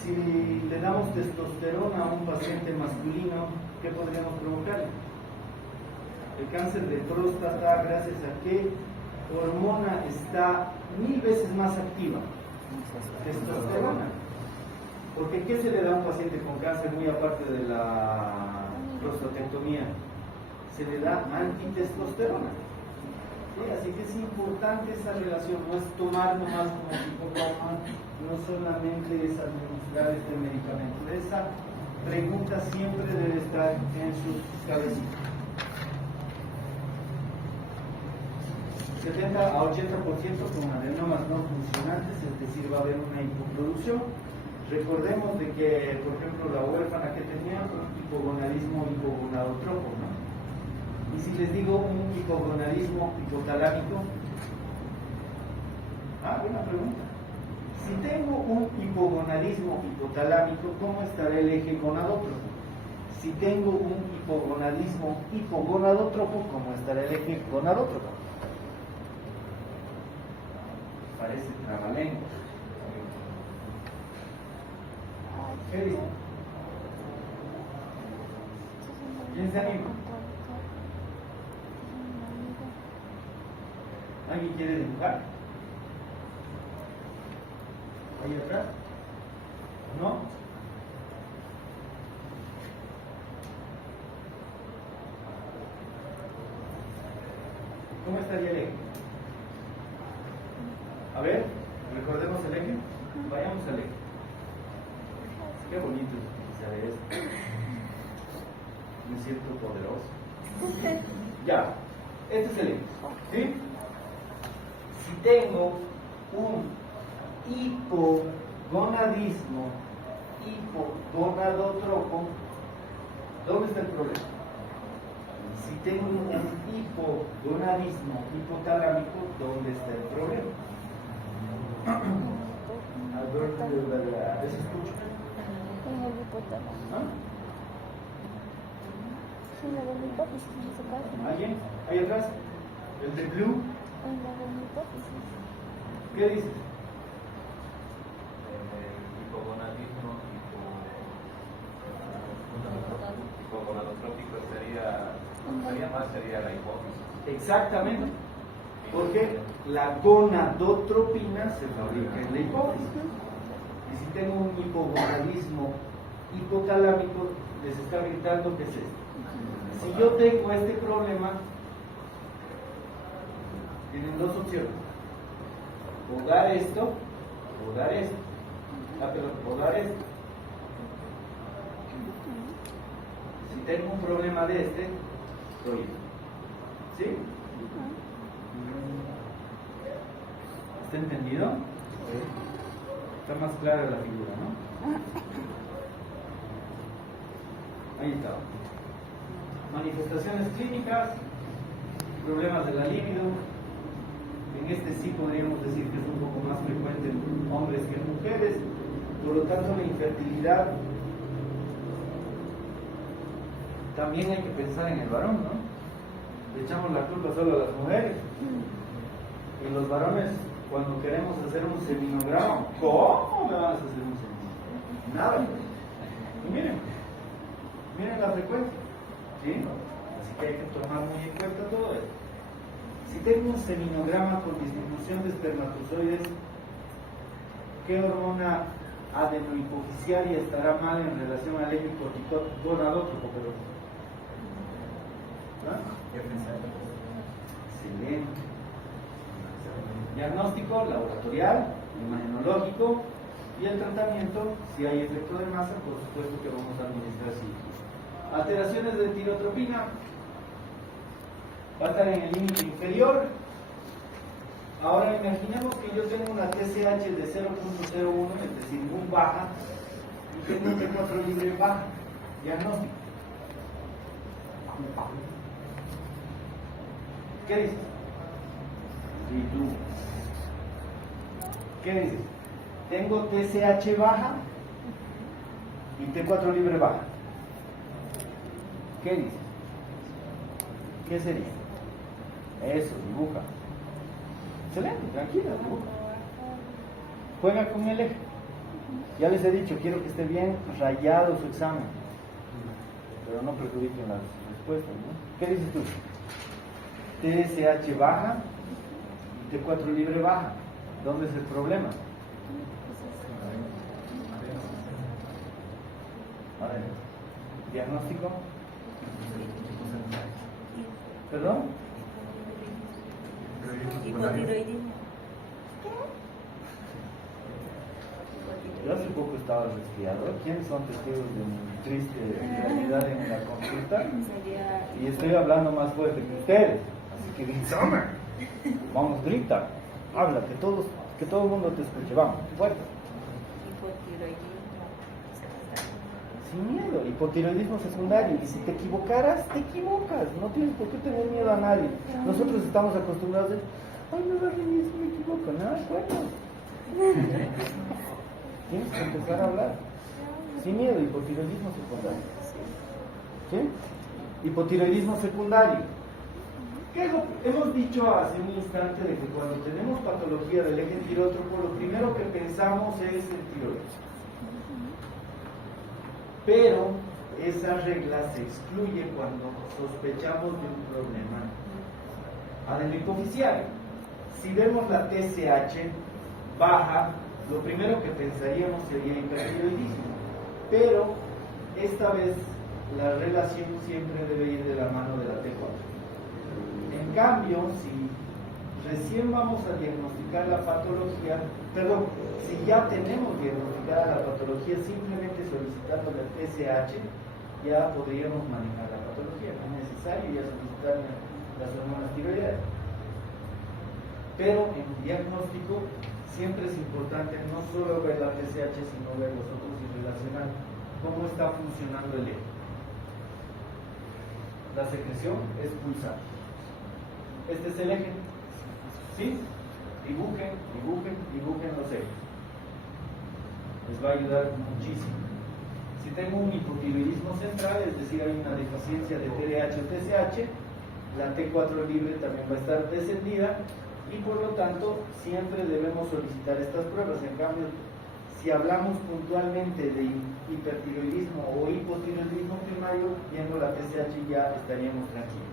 Si le damos testosterona a un paciente masculino, ¿qué podríamos provocarle? El cáncer de próstata, gracias a qué hormona está 1000 veces más activa. Testosterona. Porque ¿qué se le da a un paciente con cáncer muy aparte de la prostatectomía? Se le da antitestosterona. ¿Sí? Así que es importante esa relación, no es tomar nomás como tipo broma, no solamente es administrar este medicamento. Esa pregunta siempre debe estar en sus cabecitas. 70 a 80% con adenomas no funcionantes, es decir, va a haber una hipoproducción. Recordemos de que, por ejemplo, la huérfana que tenía un hipogonadismo hipogonadotropo, ¿no? Y si les digo un hipogonadismo hipotalámico, buena pregunta. Si tengo un hipogonadismo hipotalámico, ¿cómo estará el eje gonadótropo? Si tengo un hipogonadismo hipogonadótropo, ¿cómo estará el eje gonadótropo? Parece trabalengua. ¿Qué dice? ¿Quién se anima? ¿Alguien quiere dibujar? ¿Ahí atrás? ¿No? ¿Cómo estaría el eje? A ver, recordemos el eje. Vayamos al eje. Qué bonito es esto. Me siento poderoso. Ya, este es el eje. ¿Sí? Si tengo un hipogonadismo, hipogonadotropo, ¿dónde está el problema? Si tengo un hipogonadismo hipotalámico, ¿dónde está el problema? Alberto, ¿se escucha? En el hipotálamo. ¿Ah? Sí, en la de la hipófisis, en ese caso. ¿Alguien? ¿Ahí atrás? ¿El de blue? En la de la hipófisis. ¿Qué dices? Hipogonadismo, hipogonadotrópico sería la hipófisis. Exactamente. Porque la gonadotropina se fabrica en la hipófisis. Y si tengo un hipogonadismo hipotalámico, les está gritando que es esto. Si yo tengo este problema, tienen dos opciones. O dar esto, o dar esto. O dar esto. Si tengo un problema de este, doy esto. ¿Sí? ¿Está entendido? Está más clara la figura, ¿no? Ahí está. Manifestaciones clínicas, problemas de la libido. En este sí podríamos decir que es un poco más frecuente en hombres que en mujeres. Por lo tanto, la infertilidad también hay que pensar en el varón, ¿no? Le echamos la culpa solo a las mujeres. Y los varones, cuando queremos hacer un seminograma, ¿cómo me vas a hacer un seminograma? Nada. Y miren la frecuencia. ¿Sí? Así que hay que tomar muy en cuenta todo esto. Si tengo un seminograma con distribución de espermatozoides, ¿qué hormona adenohipofisiaria estará mal en relación al eje corticogonadótropo? ¿Ah? Excelente. Diagnóstico laboratorial, imagenológico y el tratamiento, si hay efecto de masa, por supuesto que vamos a administrar ciclos. Alteraciones de tirotropina, va a estar en el límite inferior. Ahora imaginemos que yo tengo una TSH de 0.01, es decir, muy baja, y tengo un T4 libre baja. Diagnóstico. ¿Qué dices? ¿Y tú? ¿Qué dices? Tengo TSH baja y T4 libre baja. ¿Qué dices? ¿Qué sería? Eso, dibuja. Excelente, tranquila, dibuja. Juega con el eje. Ya les he dicho, quiero que esté bien rayado su examen, pero no perjudiquen las respuestas, ¿no? ¿Qué dices tú? TSH baja y T4 libre baja. ¿Dónde es el problema? Ahora, diagnóstico. ¿Perdón? Hipotiroidismo. Yo hace poco estaba resfriado. ¿Quiénes son testigos de mi triste realidad en la consulta? Y estoy hablando más fuerte que ustedes. Así que grita. Vamos, grita. Habla, que todo el mundo te escuche. Vamos, fuerte. Hipotiroidismo. Sin miedo, hipotiroidismo secundario. Y si te equivocaras, te equivocas. No tienes por qué tener miedo a nadie. Nosotros estamos acostumbrados a decir, ay, me va a reír si me equivoco. Nada, bueno. Tienes que empezar a hablar. Sin miedo, hipotiroidismo secundario. ¿Sí? Hipotiroidismo secundario. ¿Qué es lo que hemos dicho hace un instante de que cuando tenemos patología del eje tirótropo, lo primero que pensamos es el tiroides? Pero esa regla se excluye cuando sospechamos de un problema adenohipofisiario. Si vemos la TSH baja, lo primero que pensaríamos sería hipertiroidismo, pero esta vez la relación siempre debe ir de la mano de la T4. En cambio, si recién vamos a diagnosticar la patología, perdón, si ya tenemos diagnosticada la patología, simplemente solicitando la TSH ya podríamos manejar la patología. No es necesario ya solicitar las hormonas tiroideas. Pero en diagnóstico siempre es importante no solo ver la TSH, sino ver los otros y relacionar cómo está funcionando el eje. La secreción es pulsar. Este es el eje. ¿Sí? Dibujen los ejes. Les va a ayudar muchísimo. Si tengo un hipotiroidismo central, es decir, hay una deficiencia de TDH o TSH, la T4 libre también va a estar descendida y por lo tanto siempre debemos solicitar estas pruebas. En cambio, si hablamos puntualmente de hipertiroidismo o hipotiroidismo primario, viendo la TSH ya estaríamos tranquilos.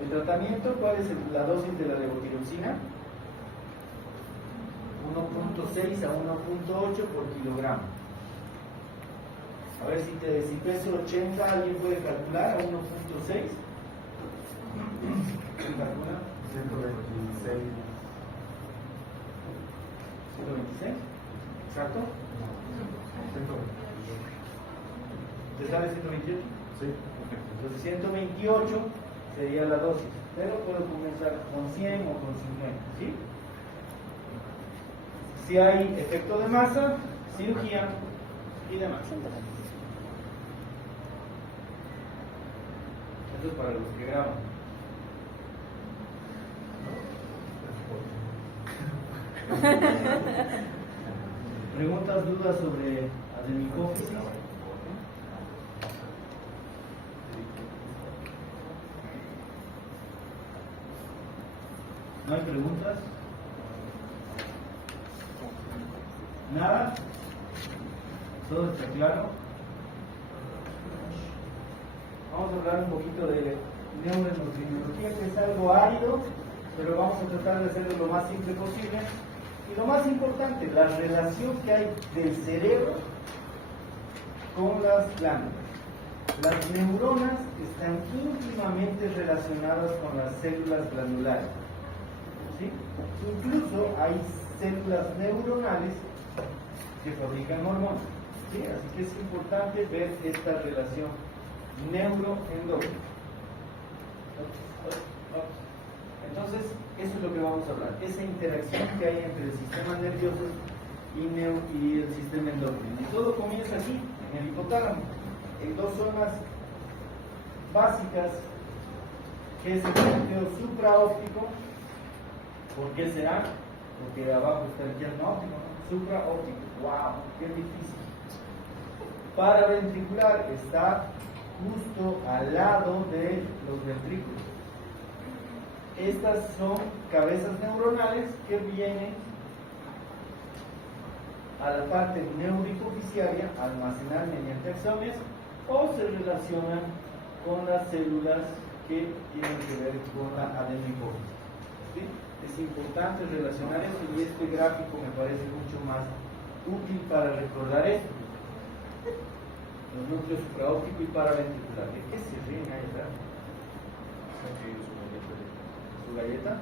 El tratamiento, ¿cuál es la dosis de la levotiroxina? 1.6 a 1.8 por kilogramo. A ver si peso 80, ¿alguien puede calcular a 1.6? ¿Quién calcula? 126. 126. ¿Exacto? 128. ¿Te sale 128? Sí. Entonces 128 sería la dosis, pero puedo comenzar con 100 o con 50, ¿sí? Si hay efecto de masa, cirugía y demás. Esto es para los que graban. ¿Preguntas, dudas sobre adenohipófisis? ¿No hay preguntas? ¿Nada? ¿Todo está claro? Vamos a hablar un poquito de neuroendocrinología, que es algo árido, pero vamos a tratar de hacerlo lo más simple posible. Y lo más importante, la relación que hay del cerebro con las glándulas. Las neuronas están íntimamente relacionadas con las células glandulares. ¿Sí? Incluso hay células neuronales que fabrican hormonas. ¿Sí? Así que es importante ver esta relación neuroendocrina. Entonces, eso es lo que vamos a hablar, esa interacción que hay entre el sistema nervioso y el sistema endocrino. Y todo comienza aquí, en el hipotálamo, en dos zonas básicas, que es el núcleo supraóptico. ¿Por qué será? Porque abajo está el yerno óptico, ¿no? Supraóptico. ¡Wow! ¡Qué difícil! Paraventricular está justo al lado de los ventrículos. Estas son cabezas neuronales que vienen a la parte neurohipofisiaria a almacenar mediante axones o se relacionan con las células que tienen que ver con la adenohipófisis. ¿Sí? Es importante relacionar eso y este gráfico me parece mucho más útil para recordar esto. Los núcleos supraóptico y paraventricular. ¿De qué se ríen ahí atrás? ¿Su galleta?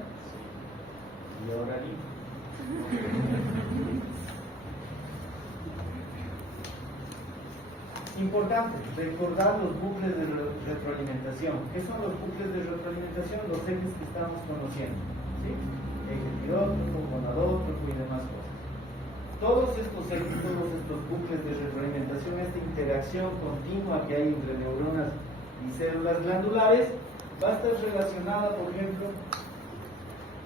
Y ahora ni. Importante, recordar los bucles de retroalimentación. ¿Qué son los bucles de retroalimentación? Los ejes que estamos conociendo. ¿Sí? Eje tirótropo, gonadótropo y demás cosas. Todos estos ejes, todos estos bucles de retroalimentación, esta interacción continua que hay entre neuronas y células glandulares, va a estar relacionada, por ejemplo,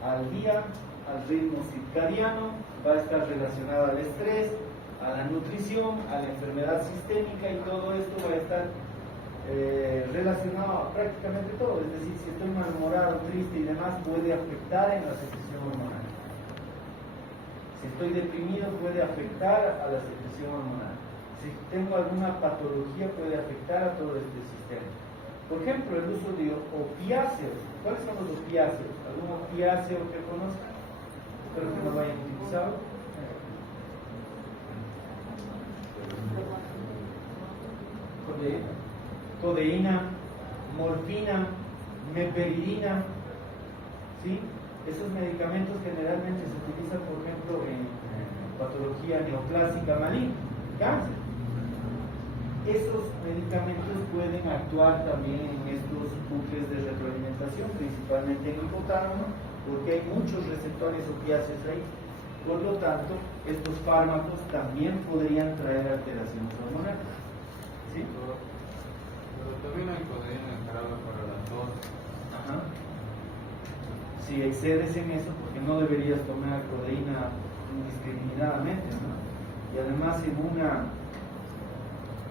al día, al ritmo circadiano, va a estar relacionada al estrés, a la nutrición, a la enfermedad sistémica, y todo esto va a estar relacionado a prácticamente todo. Es decir, si estoy malhumorado, triste y demás, puede afectar en la secreción hormonal. Si estoy deprimido, puede afectar a la secreción hormonal. Si tengo alguna patología, puede afectar a todo este sistema. Por ejemplo, el uso de opiáceos. ¿Cuáles son los opiáceos? ¿Algún opiáceo que conozcan? Espero que no lo hayan utilizado. Codeína, morfina, meperidina, ¿sí? Esos medicamentos generalmente se utilizan, por ejemplo, en patología neoplásica maligna, cáncer. Esos medicamentos pueden actuar también en estos bucles de retroalimentación, principalmente en el hipotálamo, porque hay muchos receptores opiáceos ahí. Por lo tanto, estos fármacos también podrían traer alteraciones hormonales. ¿Sí? Pero también hay codeína en jarabe para la tos. Ajá. Si excedes en eso, porque no deberías tomar codeína indiscriminadamente, ¿no? Y además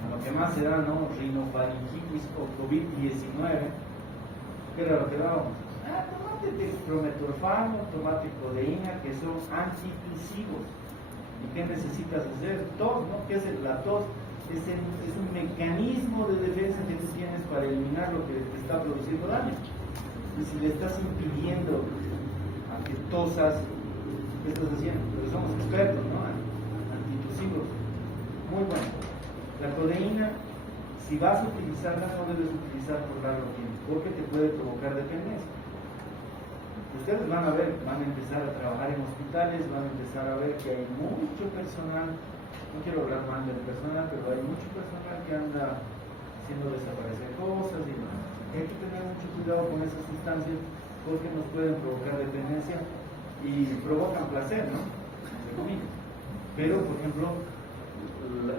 lo que más se da, ¿no? Rinofaringitis o COVID-19, ¿qué era lo que dábamos? Tomate dextrometorfano, tomate codeína, que son antitusivos. ¿Y qué necesitas hacer? Tos, ¿no? ¿Qué es la tos? Es un mecanismo de defensa que tú tienes para eliminar lo que te está produciendo daño. Y si le estás impidiendo a que tosas, ¿qué estás haciendo? Pero somos expertos, ¿no? Antitusivos. Muy bueno. La codeína, si vas a utilizarla, no debes utilizar por largo tiempo, porque te puede provocar dependencia. Ustedes van a ver, van a empezar a trabajar en hospitales, van a empezar a ver que hay mucho personal, no quiero hablar mal del personal, pero hay mucho personal que anda haciendo desaparecer cosas y demás. Hay que tener mucho cuidado con esas sustancias porque nos pueden provocar dependencia y provocan placer, ¿no? Entre comillas. Pero, por ejemplo,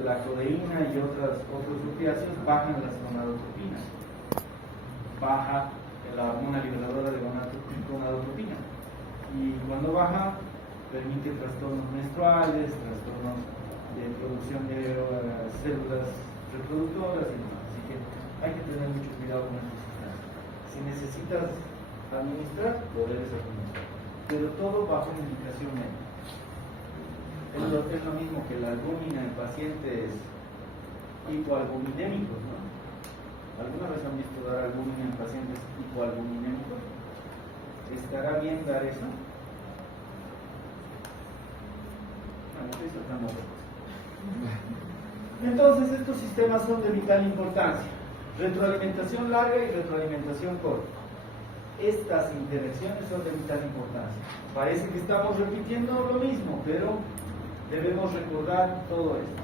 la codeína y otros opiáceos bajan las gonadotropinas, baja la hormona liberadora de gonadotropina, y cuando baja permite trastornos menstruales, trastornos de producción de células reproductoras y demás. Así que hay que tener mucho cuidado con estas sustancias. Si necesitas administrar, podés administrar, pero todo bajo indicación médica. Es lo mismo que la albúmina en pacientes hipoalbuminémicos, ¿no? ¿Alguna vez han visto dar albúmina en pacientes hipoalbuminémicos? ¿Estará bien dar eso? Bueno, estoy saltando otra cosa. Entonces, estos sistemas son de vital importancia. Retroalimentación larga y retroalimentación corta. Estas interacciones son de vital importancia. Parece que estamos repitiendo lo mismo, pero debemos recordar todo esto.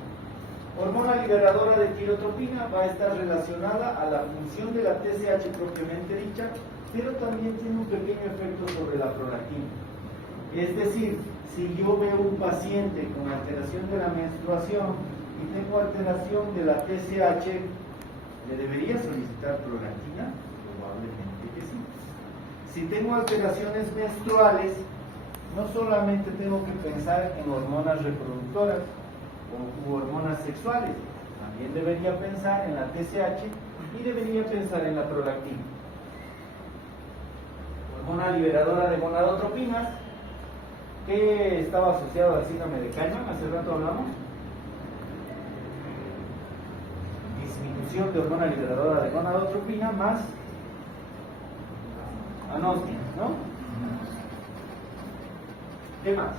Hormona liberadora de tirotropina va a estar relacionada a la función de la TSH propiamente dicha, pero también tiene un pequeño efecto sobre la prolactina. Es decir, si yo veo un paciente con alteración de la menstruación y tengo alteración de la TSH, ¿le debería solicitar prolactina? Probablemente que sí. Si tengo alteraciones menstruales, no solamente tengo que pensar en hormonas reproductoras u hormonas sexuales, también debería pensar en la TSH y debería pensar en la prolactina. Hormona liberadora de gonadotropinas, que estaba asociado al síndrome de Kallmann, hace rato hablamos. Disminución de hormona liberadora de gonadotropina más anosmia, ¿no? ¿Qué más?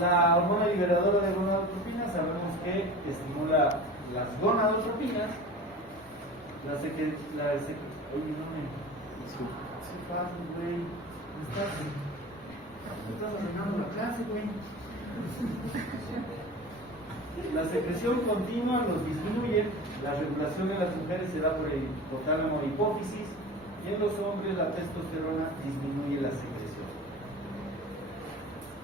La hormona liberadora de gonadotropinas sabemos que estimula las gonadotropinas, oye, no me pasa, güey, me estás arruinando la clase, güey. La secreción continua los disminuye, la regulación en las mujeres se da por el hipotálamo e hipófisis, y en los hombres la testosterona disminuye la secreción.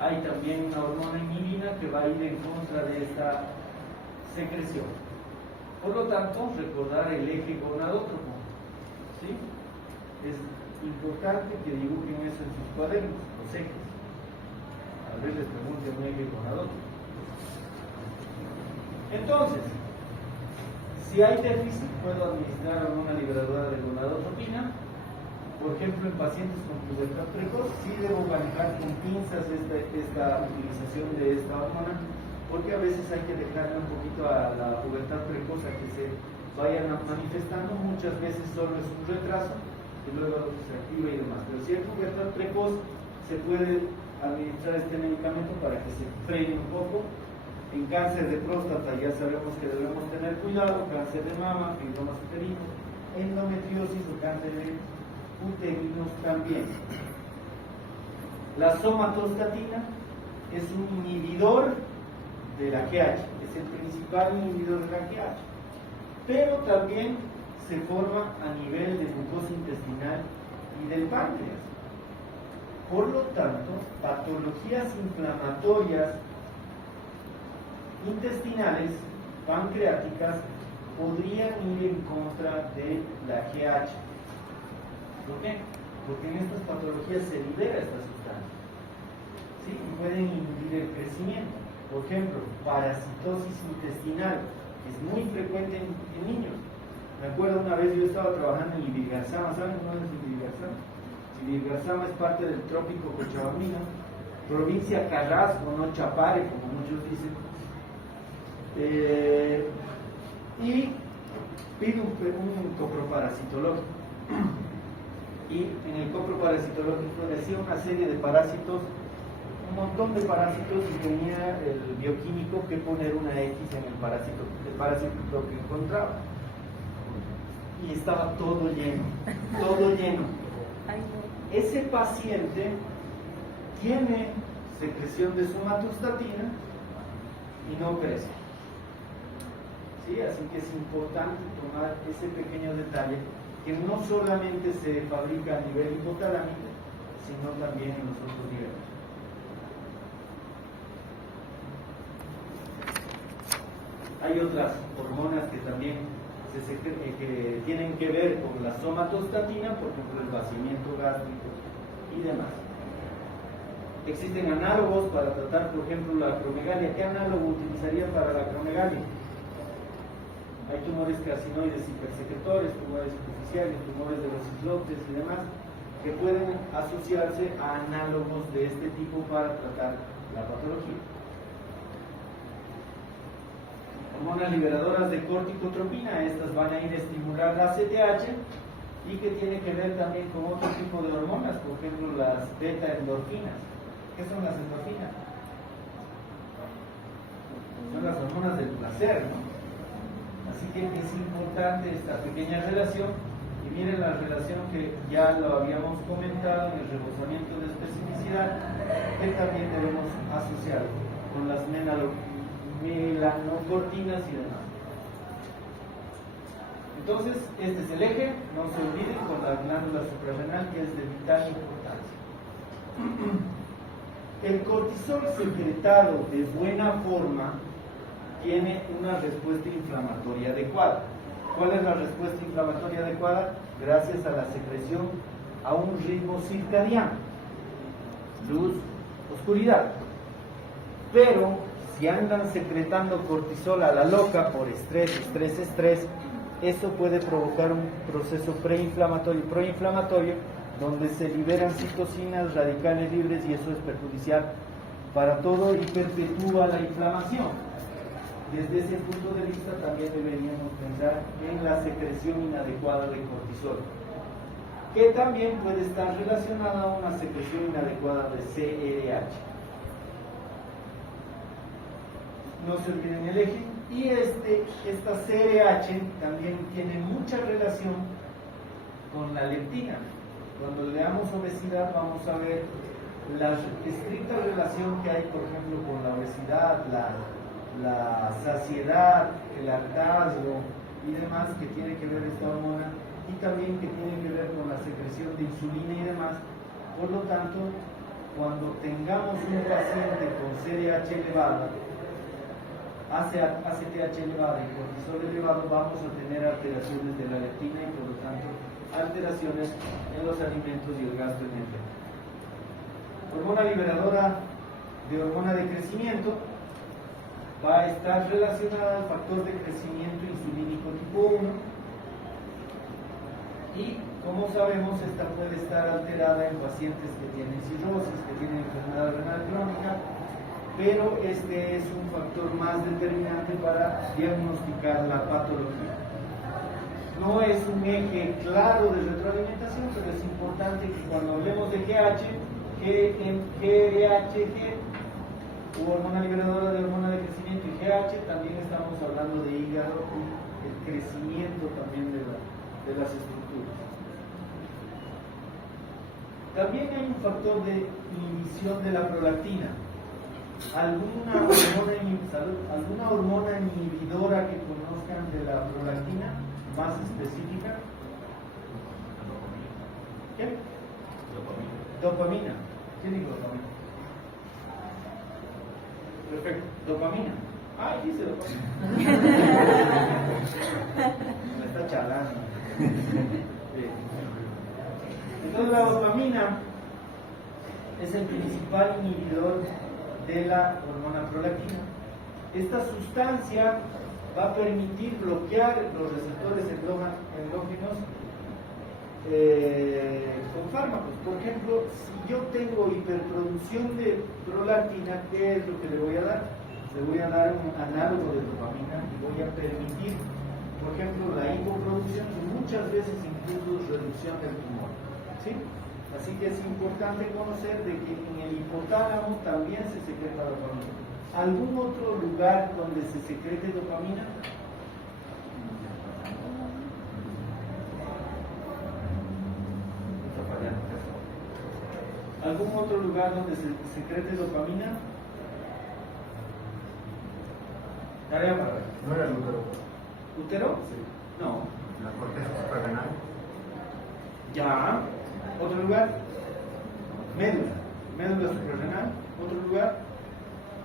Hay también una hormona inhibina que va a ir en contra de esta secreción. Por lo tanto, recordar el eje gonadótropo, ¿sí? Es importante que dibujen eso en sus cuadernos, los ejes. A ver, les pregunte un eje gonadótropo. Entonces, si hay déficit, puedo administrar hormona liberadora de gonadotropina. Por ejemplo, en pacientes con pubertad precoz, sí debo manejar con pinzas esta utilización de esta hormona, porque a veces hay que dejarle un poquito a la pubertad precoz a que se vayan manifestando. Muchas veces solo es un retraso, y luego se activa y demás. Pero si hay pubertad precoz, se puede administrar este medicamento para que se frene un poco. En cáncer de próstata ya sabemos que debemos tener cuidado, cáncer de mama, fibromas uterinos, endometriosis o cáncer de uterinos también. La somatostatina es un inhibidor de la GH, es el principal inhibidor de la GH, pero también se forma a nivel de glucosa intestinal y del páncreas. Por lo tanto, patologías inflamatorias intestinales, pancreáticas, podrían ir en contra de la GH. ¿Por qué? Porque en estas patologías se libera esta sustancia, ¿sí? Y pueden inhibir el crecimiento. Por ejemplo, parasitosis intestinal es muy frecuente en niños. Me acuerdo una vez yo estaba trabajando en Ibirgarzama. ¿Saben dónde es Ibirgarzama? Ibirgarzama es parte del trópico cochabambino, provincia Carrasco, no Chapare, como muchos dicen. Y pido un coproparasitológico. Y en el coproparasitológico decía una serie de parásitos, un montón de parásitos, y tenía el bioquímico que poner una X en el parásito que encontraba. Y estaba todo lleno, todo lleno. Ese paciente tiene secreción de somatostatina y no crece. ¿Sí? Así que es importante tomar ese pequeño detalle, que no solamente se fabrica a nivel hipotalámico, sino también en los otros niveles. Hay otras hormonas que también que tienen que ver con la somatostatina, por ejemplo el vaciamiento gástrico y demás. Existen análogos para tratar, por ejemplo, la acromegalia. ¿Qué análogo utilizaría para la acromegalia? Hay tumores carcinoides hipersecretores, tumores superficiales, tumores de los islotes y demás, que pueden asociarse a análogos de este tipo para tratar la patología. Hormonas liberadoras de corticotropina, estas van a ir a estimular la CTH, y que tiene que ver también con otro tipo de hormonas, por ejemplo las beta-endorfinas. ¿Qué son las endorfinas? Son las hormonas del placer, ¿no? Así que es importante esta pequeña relación, y miren la relación que ya lo habíamos comentado en el rebosamiento de especificidad, que también debemos asociar con las melanocortinas y demás. Entonces, este es el eje, no se olviden, con la glándula suprarrenal, que es de vital importancia. El cortisol secretado de buena forma tiene una respuesta inflamatoria adecuada. ¿Cuál es la respuesta inflamatoria adecuada? Gracias a la secreción a un ritmo circadiano, luz, oscuridad. Pero si andan secretando cortisol a la loca por estrés, eso puede provocar un proceso preinflamatorio y proinflamatorio, donde se liberan citocinas, radicales libres, y eso es perjudicial para todo y perpetúa la inflamación. Desde ese punto de vista también deberíamos pensar en la secreción inadecuada de cortisol, que también puede estar relacionada a una secreción inadecuada de CRH. No se olviden el eje. Y esta CRH también tiene mucha relación con la leptina. Cuando leamos obesidad vamos a ver la estricta relación que hay, por ejemplo, con la obesidad, la saciedad, el hartazgo y demás, que tiene que ver esta hormona, y también que tiene que ver con la secreción de insulina y demás. Por lo tanto, cuando tengamos un paciente con CRH elevada, ACTH elevada y cortisol elevado, vamos a tener alteraciones de la leptina y por lo tanto alteraciones en los alimentos y el gasto energético. Hormona liberadora de hormona de crecimiento va a estar relacionada al factor de crecimiento insulínico tipo 1, y como sabemos, esta puede estar alterada en pacientes que tienen cirrosis, que tienen enfermedad renal crónica, pero este es un factor más determinante para diagnosticar la patología. no es un eje claro de retroalimentación, pero es importante que cuando hablemos de GH, GHG, u hormona liberadora de hormona de crecimiento, y GH, también estamos hablando de hígado y el crecimiento también de las estructuras. También hay un factor de inhibición de la prolactina. ¿Alguna hormona inhibidora que conozcan de la prolactina más específica? ¿Qué? Dopamina. ¿Quién dijo dopamina? Perfecto. Dopamina. Ah, dice dopamina. Me está charlando. Bien. Entonces la dopamina es el principal inhibidor de la hormona prolactina. Esta sustancia va a permitir bloquear los receptores endógenos con fármacos. Por ejemplo, si yo tengo hiperproducción de prolactina, ¿qué es lo que le voy a dar? Le voy a dar un análogo de dopamina y voy a permitir, por ejemplo, la hipoproducción y muchas veces incluso reducción del tumor. ¿Sí? Así que es importante conocer de que en el hipotálamo también se secreta dopamina. ¿Algún otro lugar donde se secrete dopamina? ¿Algún otro lugar donde se secrete dopamina? Tarea para ver. ¿No era el útero? ¿Útero? Sí. No. La corteza suprarrenal. Ya. ¿Otro lugar? Médula. Médula suprarrenal. ¿Otro lugar?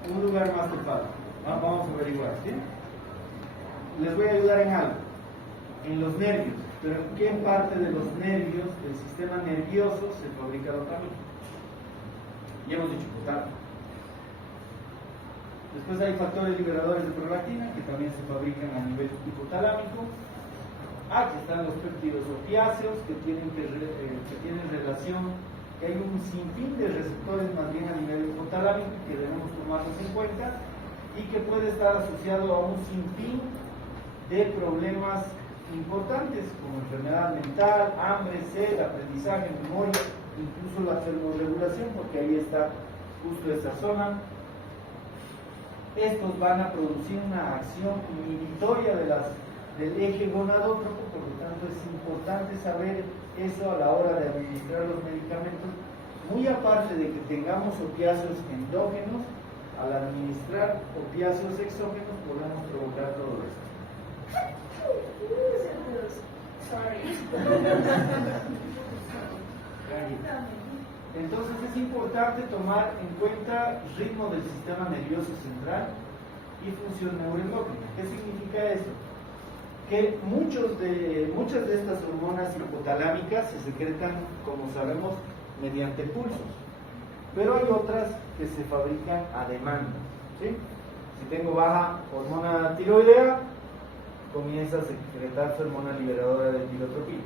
Un lugar más topado. Vamos a averiguar, ¿sí? Les voy a ayudar en algo. En los nervios. Pero ¿en qué parte de los nervios del sistema nervioso se fabrica dopamina? Ya hemos dicho hipotálamo. Después hay factores liberadores de prolactina que también se fabrican a nivel hipotalámico. Aquí están los péptidos opiáceos que tienen relación, que hay un sinfín de receptores más bien a nivel hipotalámico que debemos tomarlos en cuenta y que puede estar asociado a un sinfín de problemas importantes como enfermedad mental, hambre, sed, aprendizaje, memoria, incluso la termorregulación, porque ahí está justo esa zona. Estos van a producir una acción inhibitoria del eje gonadótropo, por lo tanto es importante saber eso a la hora de administrar los medicamentos. Muy aparte de que tengamos opiáceos endógenos, al administrar opiáceos exógenos podemos provocar todo esto. Entonces es importante tomar en cuenta el ritmo del sistema nervioso central y función neuroendócrina. ¿Qué significa eso? Que muchas de estas hormonas hipotalámicas se secretan, como sabemos, mediante pulsos, pero hay otras que se fabrican a demanda, ¿sí? Si tengo baja hormona tiroidea, comienza a secretarse hormona liberadora de tirotropina,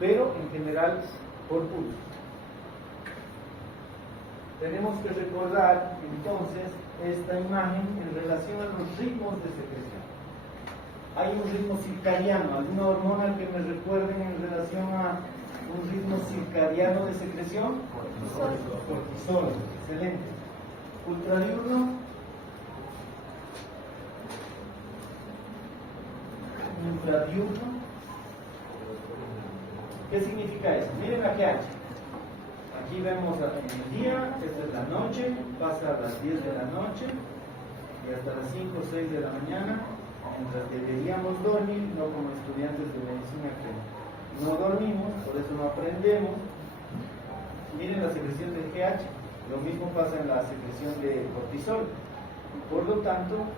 pero en general por pulsos. Tenemos que recordar entonces esta imagen en relación a los ritmos de secreción. Hay un ritmo circadiano, alguna hormona que me recuerden en relación a un ritmo circadiano de secreción. Cortisol, excelente. Ultradiurno. Infradiurno. ¿Qué significa eso? Miren la GH. Aquí vemos en el día, esta es la noche, pasa a las 10 de la noche y hasta las 5 o 6 de la mañana, mientras deberíamos dormir, no como estudiantes de medicina que no dormimos, por eso no aprendemos. Miren la secreción del GH, lo mismo pasa en la secreción de cortisol. Por lo tanto,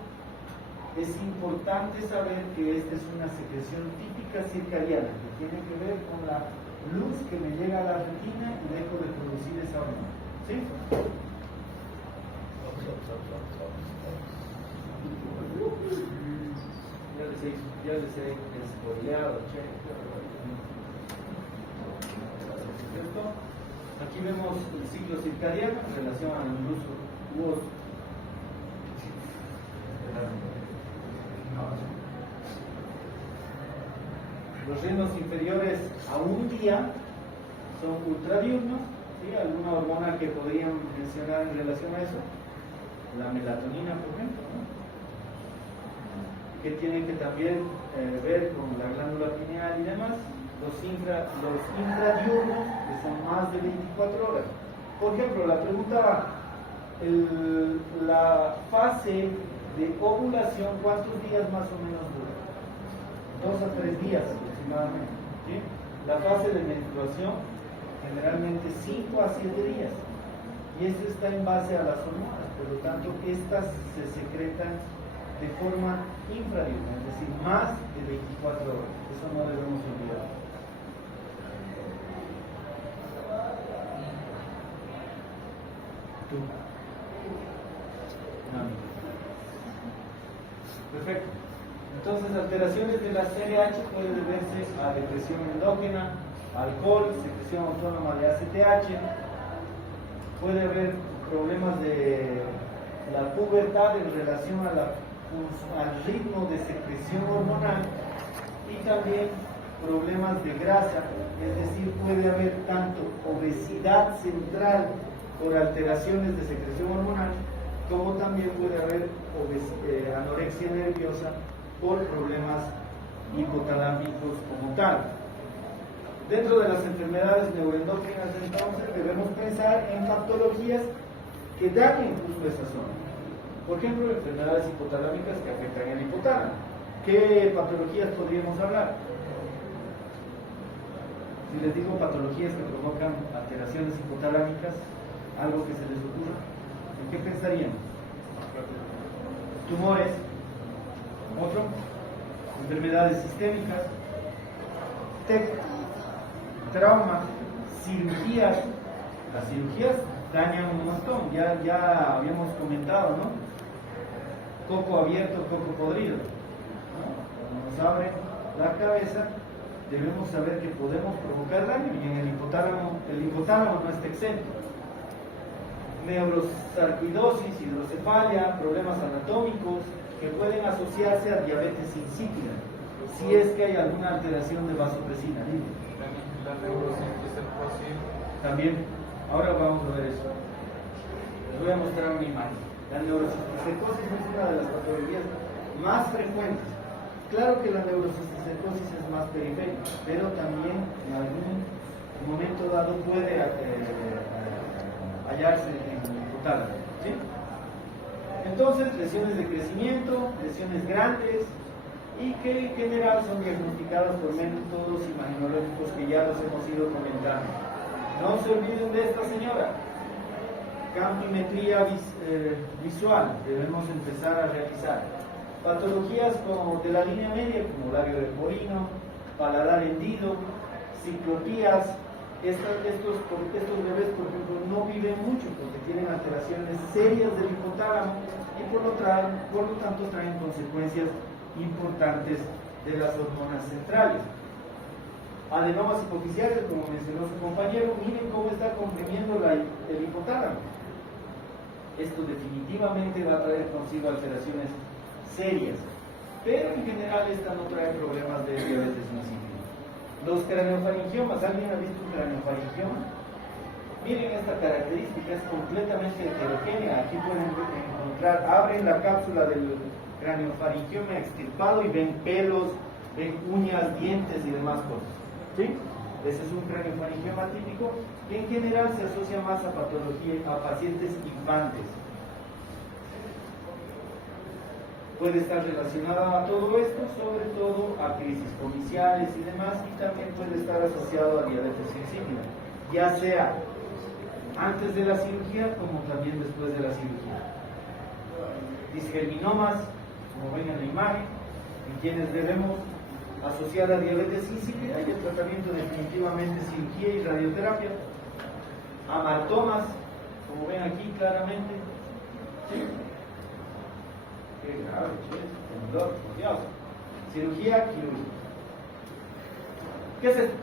es importante saber que esta es una secreción típica circadiana, que tiene que ver con la luz que me llega a la retina y dejo de producir esa hormona. ¿Sí? Ya les he spoileado, ¿cierto? Aquí vemos el ciclo circadiano en relación al uso. Los reinos inferiores a un día son ultradiurnos, ¿sí? ¿Alguna hormona que podrían mencionar en relación a eso? La melatonina, por ejemplo, ¿no? Que tiene que también ver con la glándula pineal y demás. Los intradiurnos, que son más de 24 horas. Por ejemplo, la pregunta va, la fase de ovulación, ¿cuántos días más o menos dura? 2 a 3 días aproximadamente, ¿sí? La fase de menstruación, generalmente 5 a 7 días. Y esto está en base a las hormonas, por lo tanto, estas se secretan de forma infradiurna, es decir, más de 24 horas. Eso no debemos olvidar. ¿Tú? No. Perfecto. Entonces, alteraciones de la CRH pueden deberse a depresión endógena, alcohol, secreción autónoma de ACTH. Puede haber problemas de la pubertad en relación al ritmo de secreción hormonal y también problemas de grasa, es decir, puede haber tanto obesidad central por alteraciones de secreción hormonal, como también puede haber anorexia nerviosa por problemas hipotalámicos como tal. Dentro de las enfermedades neuroendócrinas, entonces, debemos pensar en patologías que dañen justo esa zona. Por ejemplo, enfermedades hipotalámicas que afectan el hipotálamo. ¿Qué patologías podríamos hablar? Si les digo patologías que provocan alteraciones hipotalámicas, algo que se les ocurra, ¿en qué pensarían? Tumores, otro, enfermedades sistémicas, traumas, cirugías. Las cirugías dañan un montón, ya habíamos comentado, ¿no? Coco abierto, coco podrido, ¿no? Cuando nos abre la cabeza, debemos saber que podemos provocar daño y en el hipotálamo no está exento. Neurosarcoidosis, hidrocefalia, problemas anatómicos que pueden asociarse a diabetes insípida, si es que hay alguna alteración de vasopresina. La neurocisticercosis. También, ahora vamos a ver eso. Les voy a mostrar una imagen. La neurocisticercosis es una de las patologías más frecuentes. Claro que la neurocisticercosis es más periférica, pero también en algún momento dado puede hallarse en el hipotálamo, ¿sí? Entonces, lesiones de crecimiento, lesiones grandes y que en general son diagnosticadas por métodos imaginológicos que ya los hemos ido comentando. No se olviden de esta señora. Campimetría visual debemos empezar a realizar. Patologías como de la línea media, como labio leporino, paladar hendido, ciclotías. Estos bebés, por ejemplo, no viven mucho porque tienen alteraciones serias del hipotálamo y por lo tanto traen consecuencias importantes de las hormonas centrales. Adenomas hipoficiales, como mencionó su compañero, miren cómo está comprimiendo el hipotálamo. Esto definitivamente va a traer consigo alteraciones serias, pero en general esta no trae problemas de diabetes insípida. Los craneofaringiomas, ¿alguien ha visto un craneofaringioma? Miren esta característica, es completamente heterogénea. Aquí pueden encontrar, abren la cápsula del craneofaringioma extirpado y ven pelos, ven uñas, dientes y demás cosas. ¿Sí? Ese es un craneofaringioma típico que en general se asocia más a pacientes infantes. Puede estar relacionada a todo esto, sobre todo a crisis comiciales y demás, y también puede estar asociado a diabetes insípida, ya sea antes de la cirugía como también después de la cirugía. Disgerminomas, como ven en la imagen, en quienes debemos asociar a diabetes insípida, y el tratamiento definitivamente cirugía y radioterapia. Amartomas, como ven aquí claramente, ¿sí? Qué grave, temblor, por Dios. Cirugía quirúrgica. ¿Qué es esto?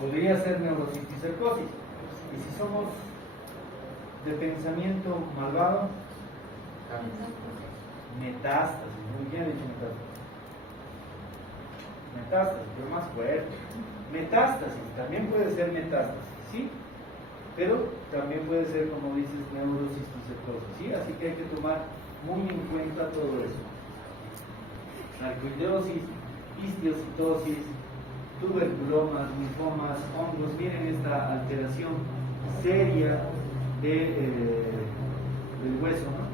Podría ser neurocisticercosis. Y si somos de pensamiento malvado, Metástasis, muy bien dicho metástasis. Metástasis, pero más fuerte. Metástasis, también puede ser metástasis, ¿sí? Pero también puede ser, como dices, neurocistocitosis, ¿sí? Así que hay que tomar muy en cuenta todo eso. Sarcoidosis, histiocytosis, tuberculomas, linfomas, hongos. Miren esta alteración seria del hueso, ¿no?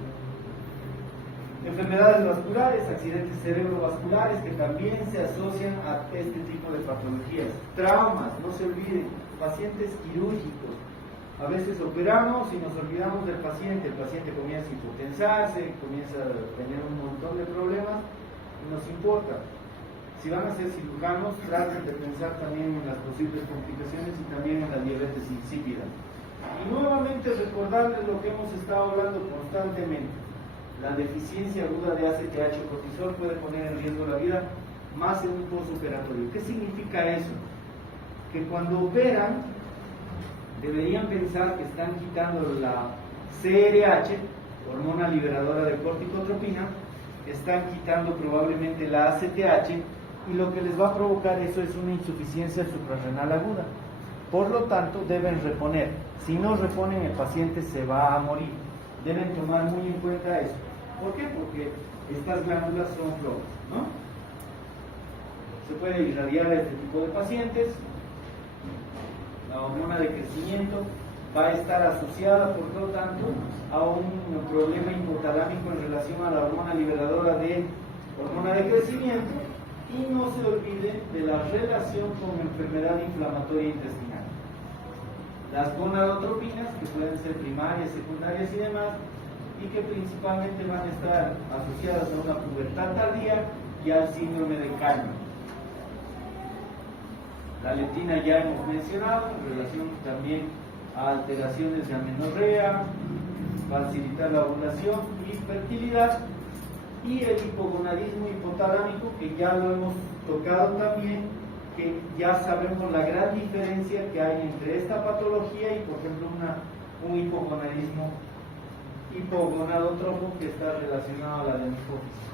Enfermedades vasculares, accidentes cerebrovasculares que también se asocian a este tipo de patologías. Traumas, no se olviden, pacientes quirúrgicos. A veces operamos y nos olvidamos del paciente. El paciente comienza a hipotensarse, comienza a tener un montón de problemas y nos importa. Si van a ser cirujanos, traten de pensar también en las posibles complicaciones y también en la diabetes insípida. Y nuevamente recordarles lo que hemos estado hablando constantemente. La deficiencia aguda de ACTH o cortisol puede poner en riesgo la vida más en un postoperatorio. ¿Qué significa eso? Que cuando operan deberían pensar que están quitando la CRH, hormona liberadora de corticotropina, están quitando probablemente la ACTH y lo que les va a provocar eso es una insuficiencia suprarrenal aguda. Por lo tanto, deben reponer. Si no reponen, el paciente se va a morir. Deben tomar muy en cuenta eso. ¿Por qué? Porque estas glándulas son flores, ¿no? Se puede irradiar a este tipo de pacientes. La hormona de crecimiento va a estar asociada, por lo tanto, a un problema hipotalámico en relación a la hormona liberadora de hormona de crecimiento. Y no se olvide de la relación con enfermedad inflamatoria intestinal. Las gonadotropinas, que pueden ser primarias, secundarias y demás, y que principalmente van a estar asociadas a una pubertad tardía y al síndrome de Kahneman. La leptina ya hemos mencionado en relación también a alteraciones de amenorrea, facilitar la ovulación y fertilidad, y el hipogonadismo hipotalámico, que ya lo hemos tocado también, que ya sabemos la gran diferencia que hay entre esta patología y, por ejemplo, un hipogonadismo hipogonadotrófico que está relacionado a la linfófisi,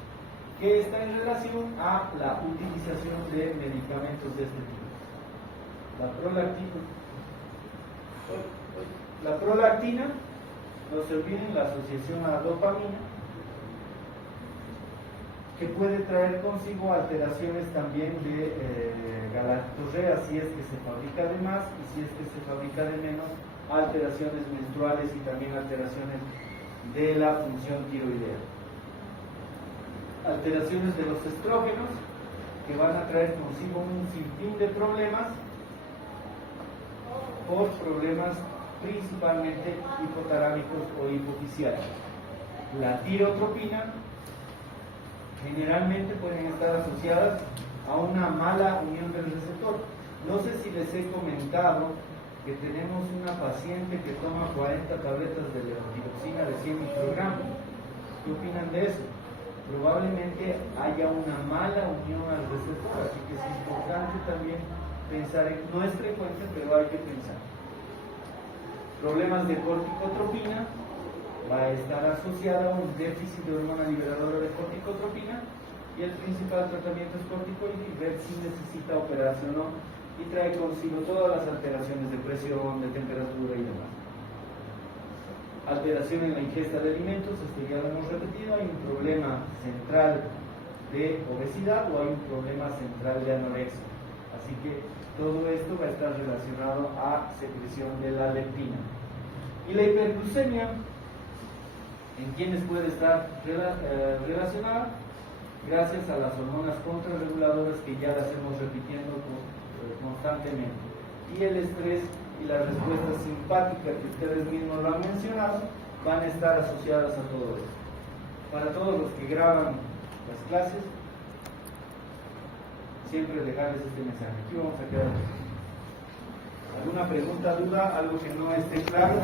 que está en relación a la utilización de medicamentos de este tipo. La prolactina, no se olviden la asociación a la dopamina, que puede traer consigo alteraciones también de galactorrea, si es que se fabrica de más, y si es que se fabrica de menos, alteraciones menstruales y también alteraciones de la función tiroidea. Alteraciones de los estrógenos, que van a traer consigo un sinfín de problemas, por problemas principalmente hipotalámicos o hipofisiales. La tirotropina, generalmente pueden estar asociadas a una mala unión del receptor. No sé si les he comentado que tenemos una paciente que toma 40 tabletas de levotiroxina de 100 microgramos. ¿Qué opinan de eso? Probablemente haya una mala unión al receptor, así que es importante también pensar en, no es frecuente, pero hay que pensar. Problemas de corticotropina, va a estar asociada a un déficit de hormona liberadora de corticotropina, y el principal tratamiento es corticoide y ver si necesita operación o no, y trae consigo todas las alteraciones de presión, de temperatura y demás. Alteración en la ingesta de alimentos, esto ya lo hemos repetido, hay un problema central de obesidad o hay un problema central de anorexia. Así que todo esto va a estar relacionado a secreción de la leptina. Y la hiperglucemia, ¿en quiénes puede estar relacionada? Gracias a las hormonas contrarreguladoras que ya las hemos repitiendo constantemente. Y el estrés y la respuesta simpática, que ustedes mismos lo han mencionado, van a estar asociadas a todo esto. Para todos los que graban las clases, siempre dejarles este mensaje. Aquí vamos a quedar. ¿Alguna pregunta, duda, algo que no esté claro?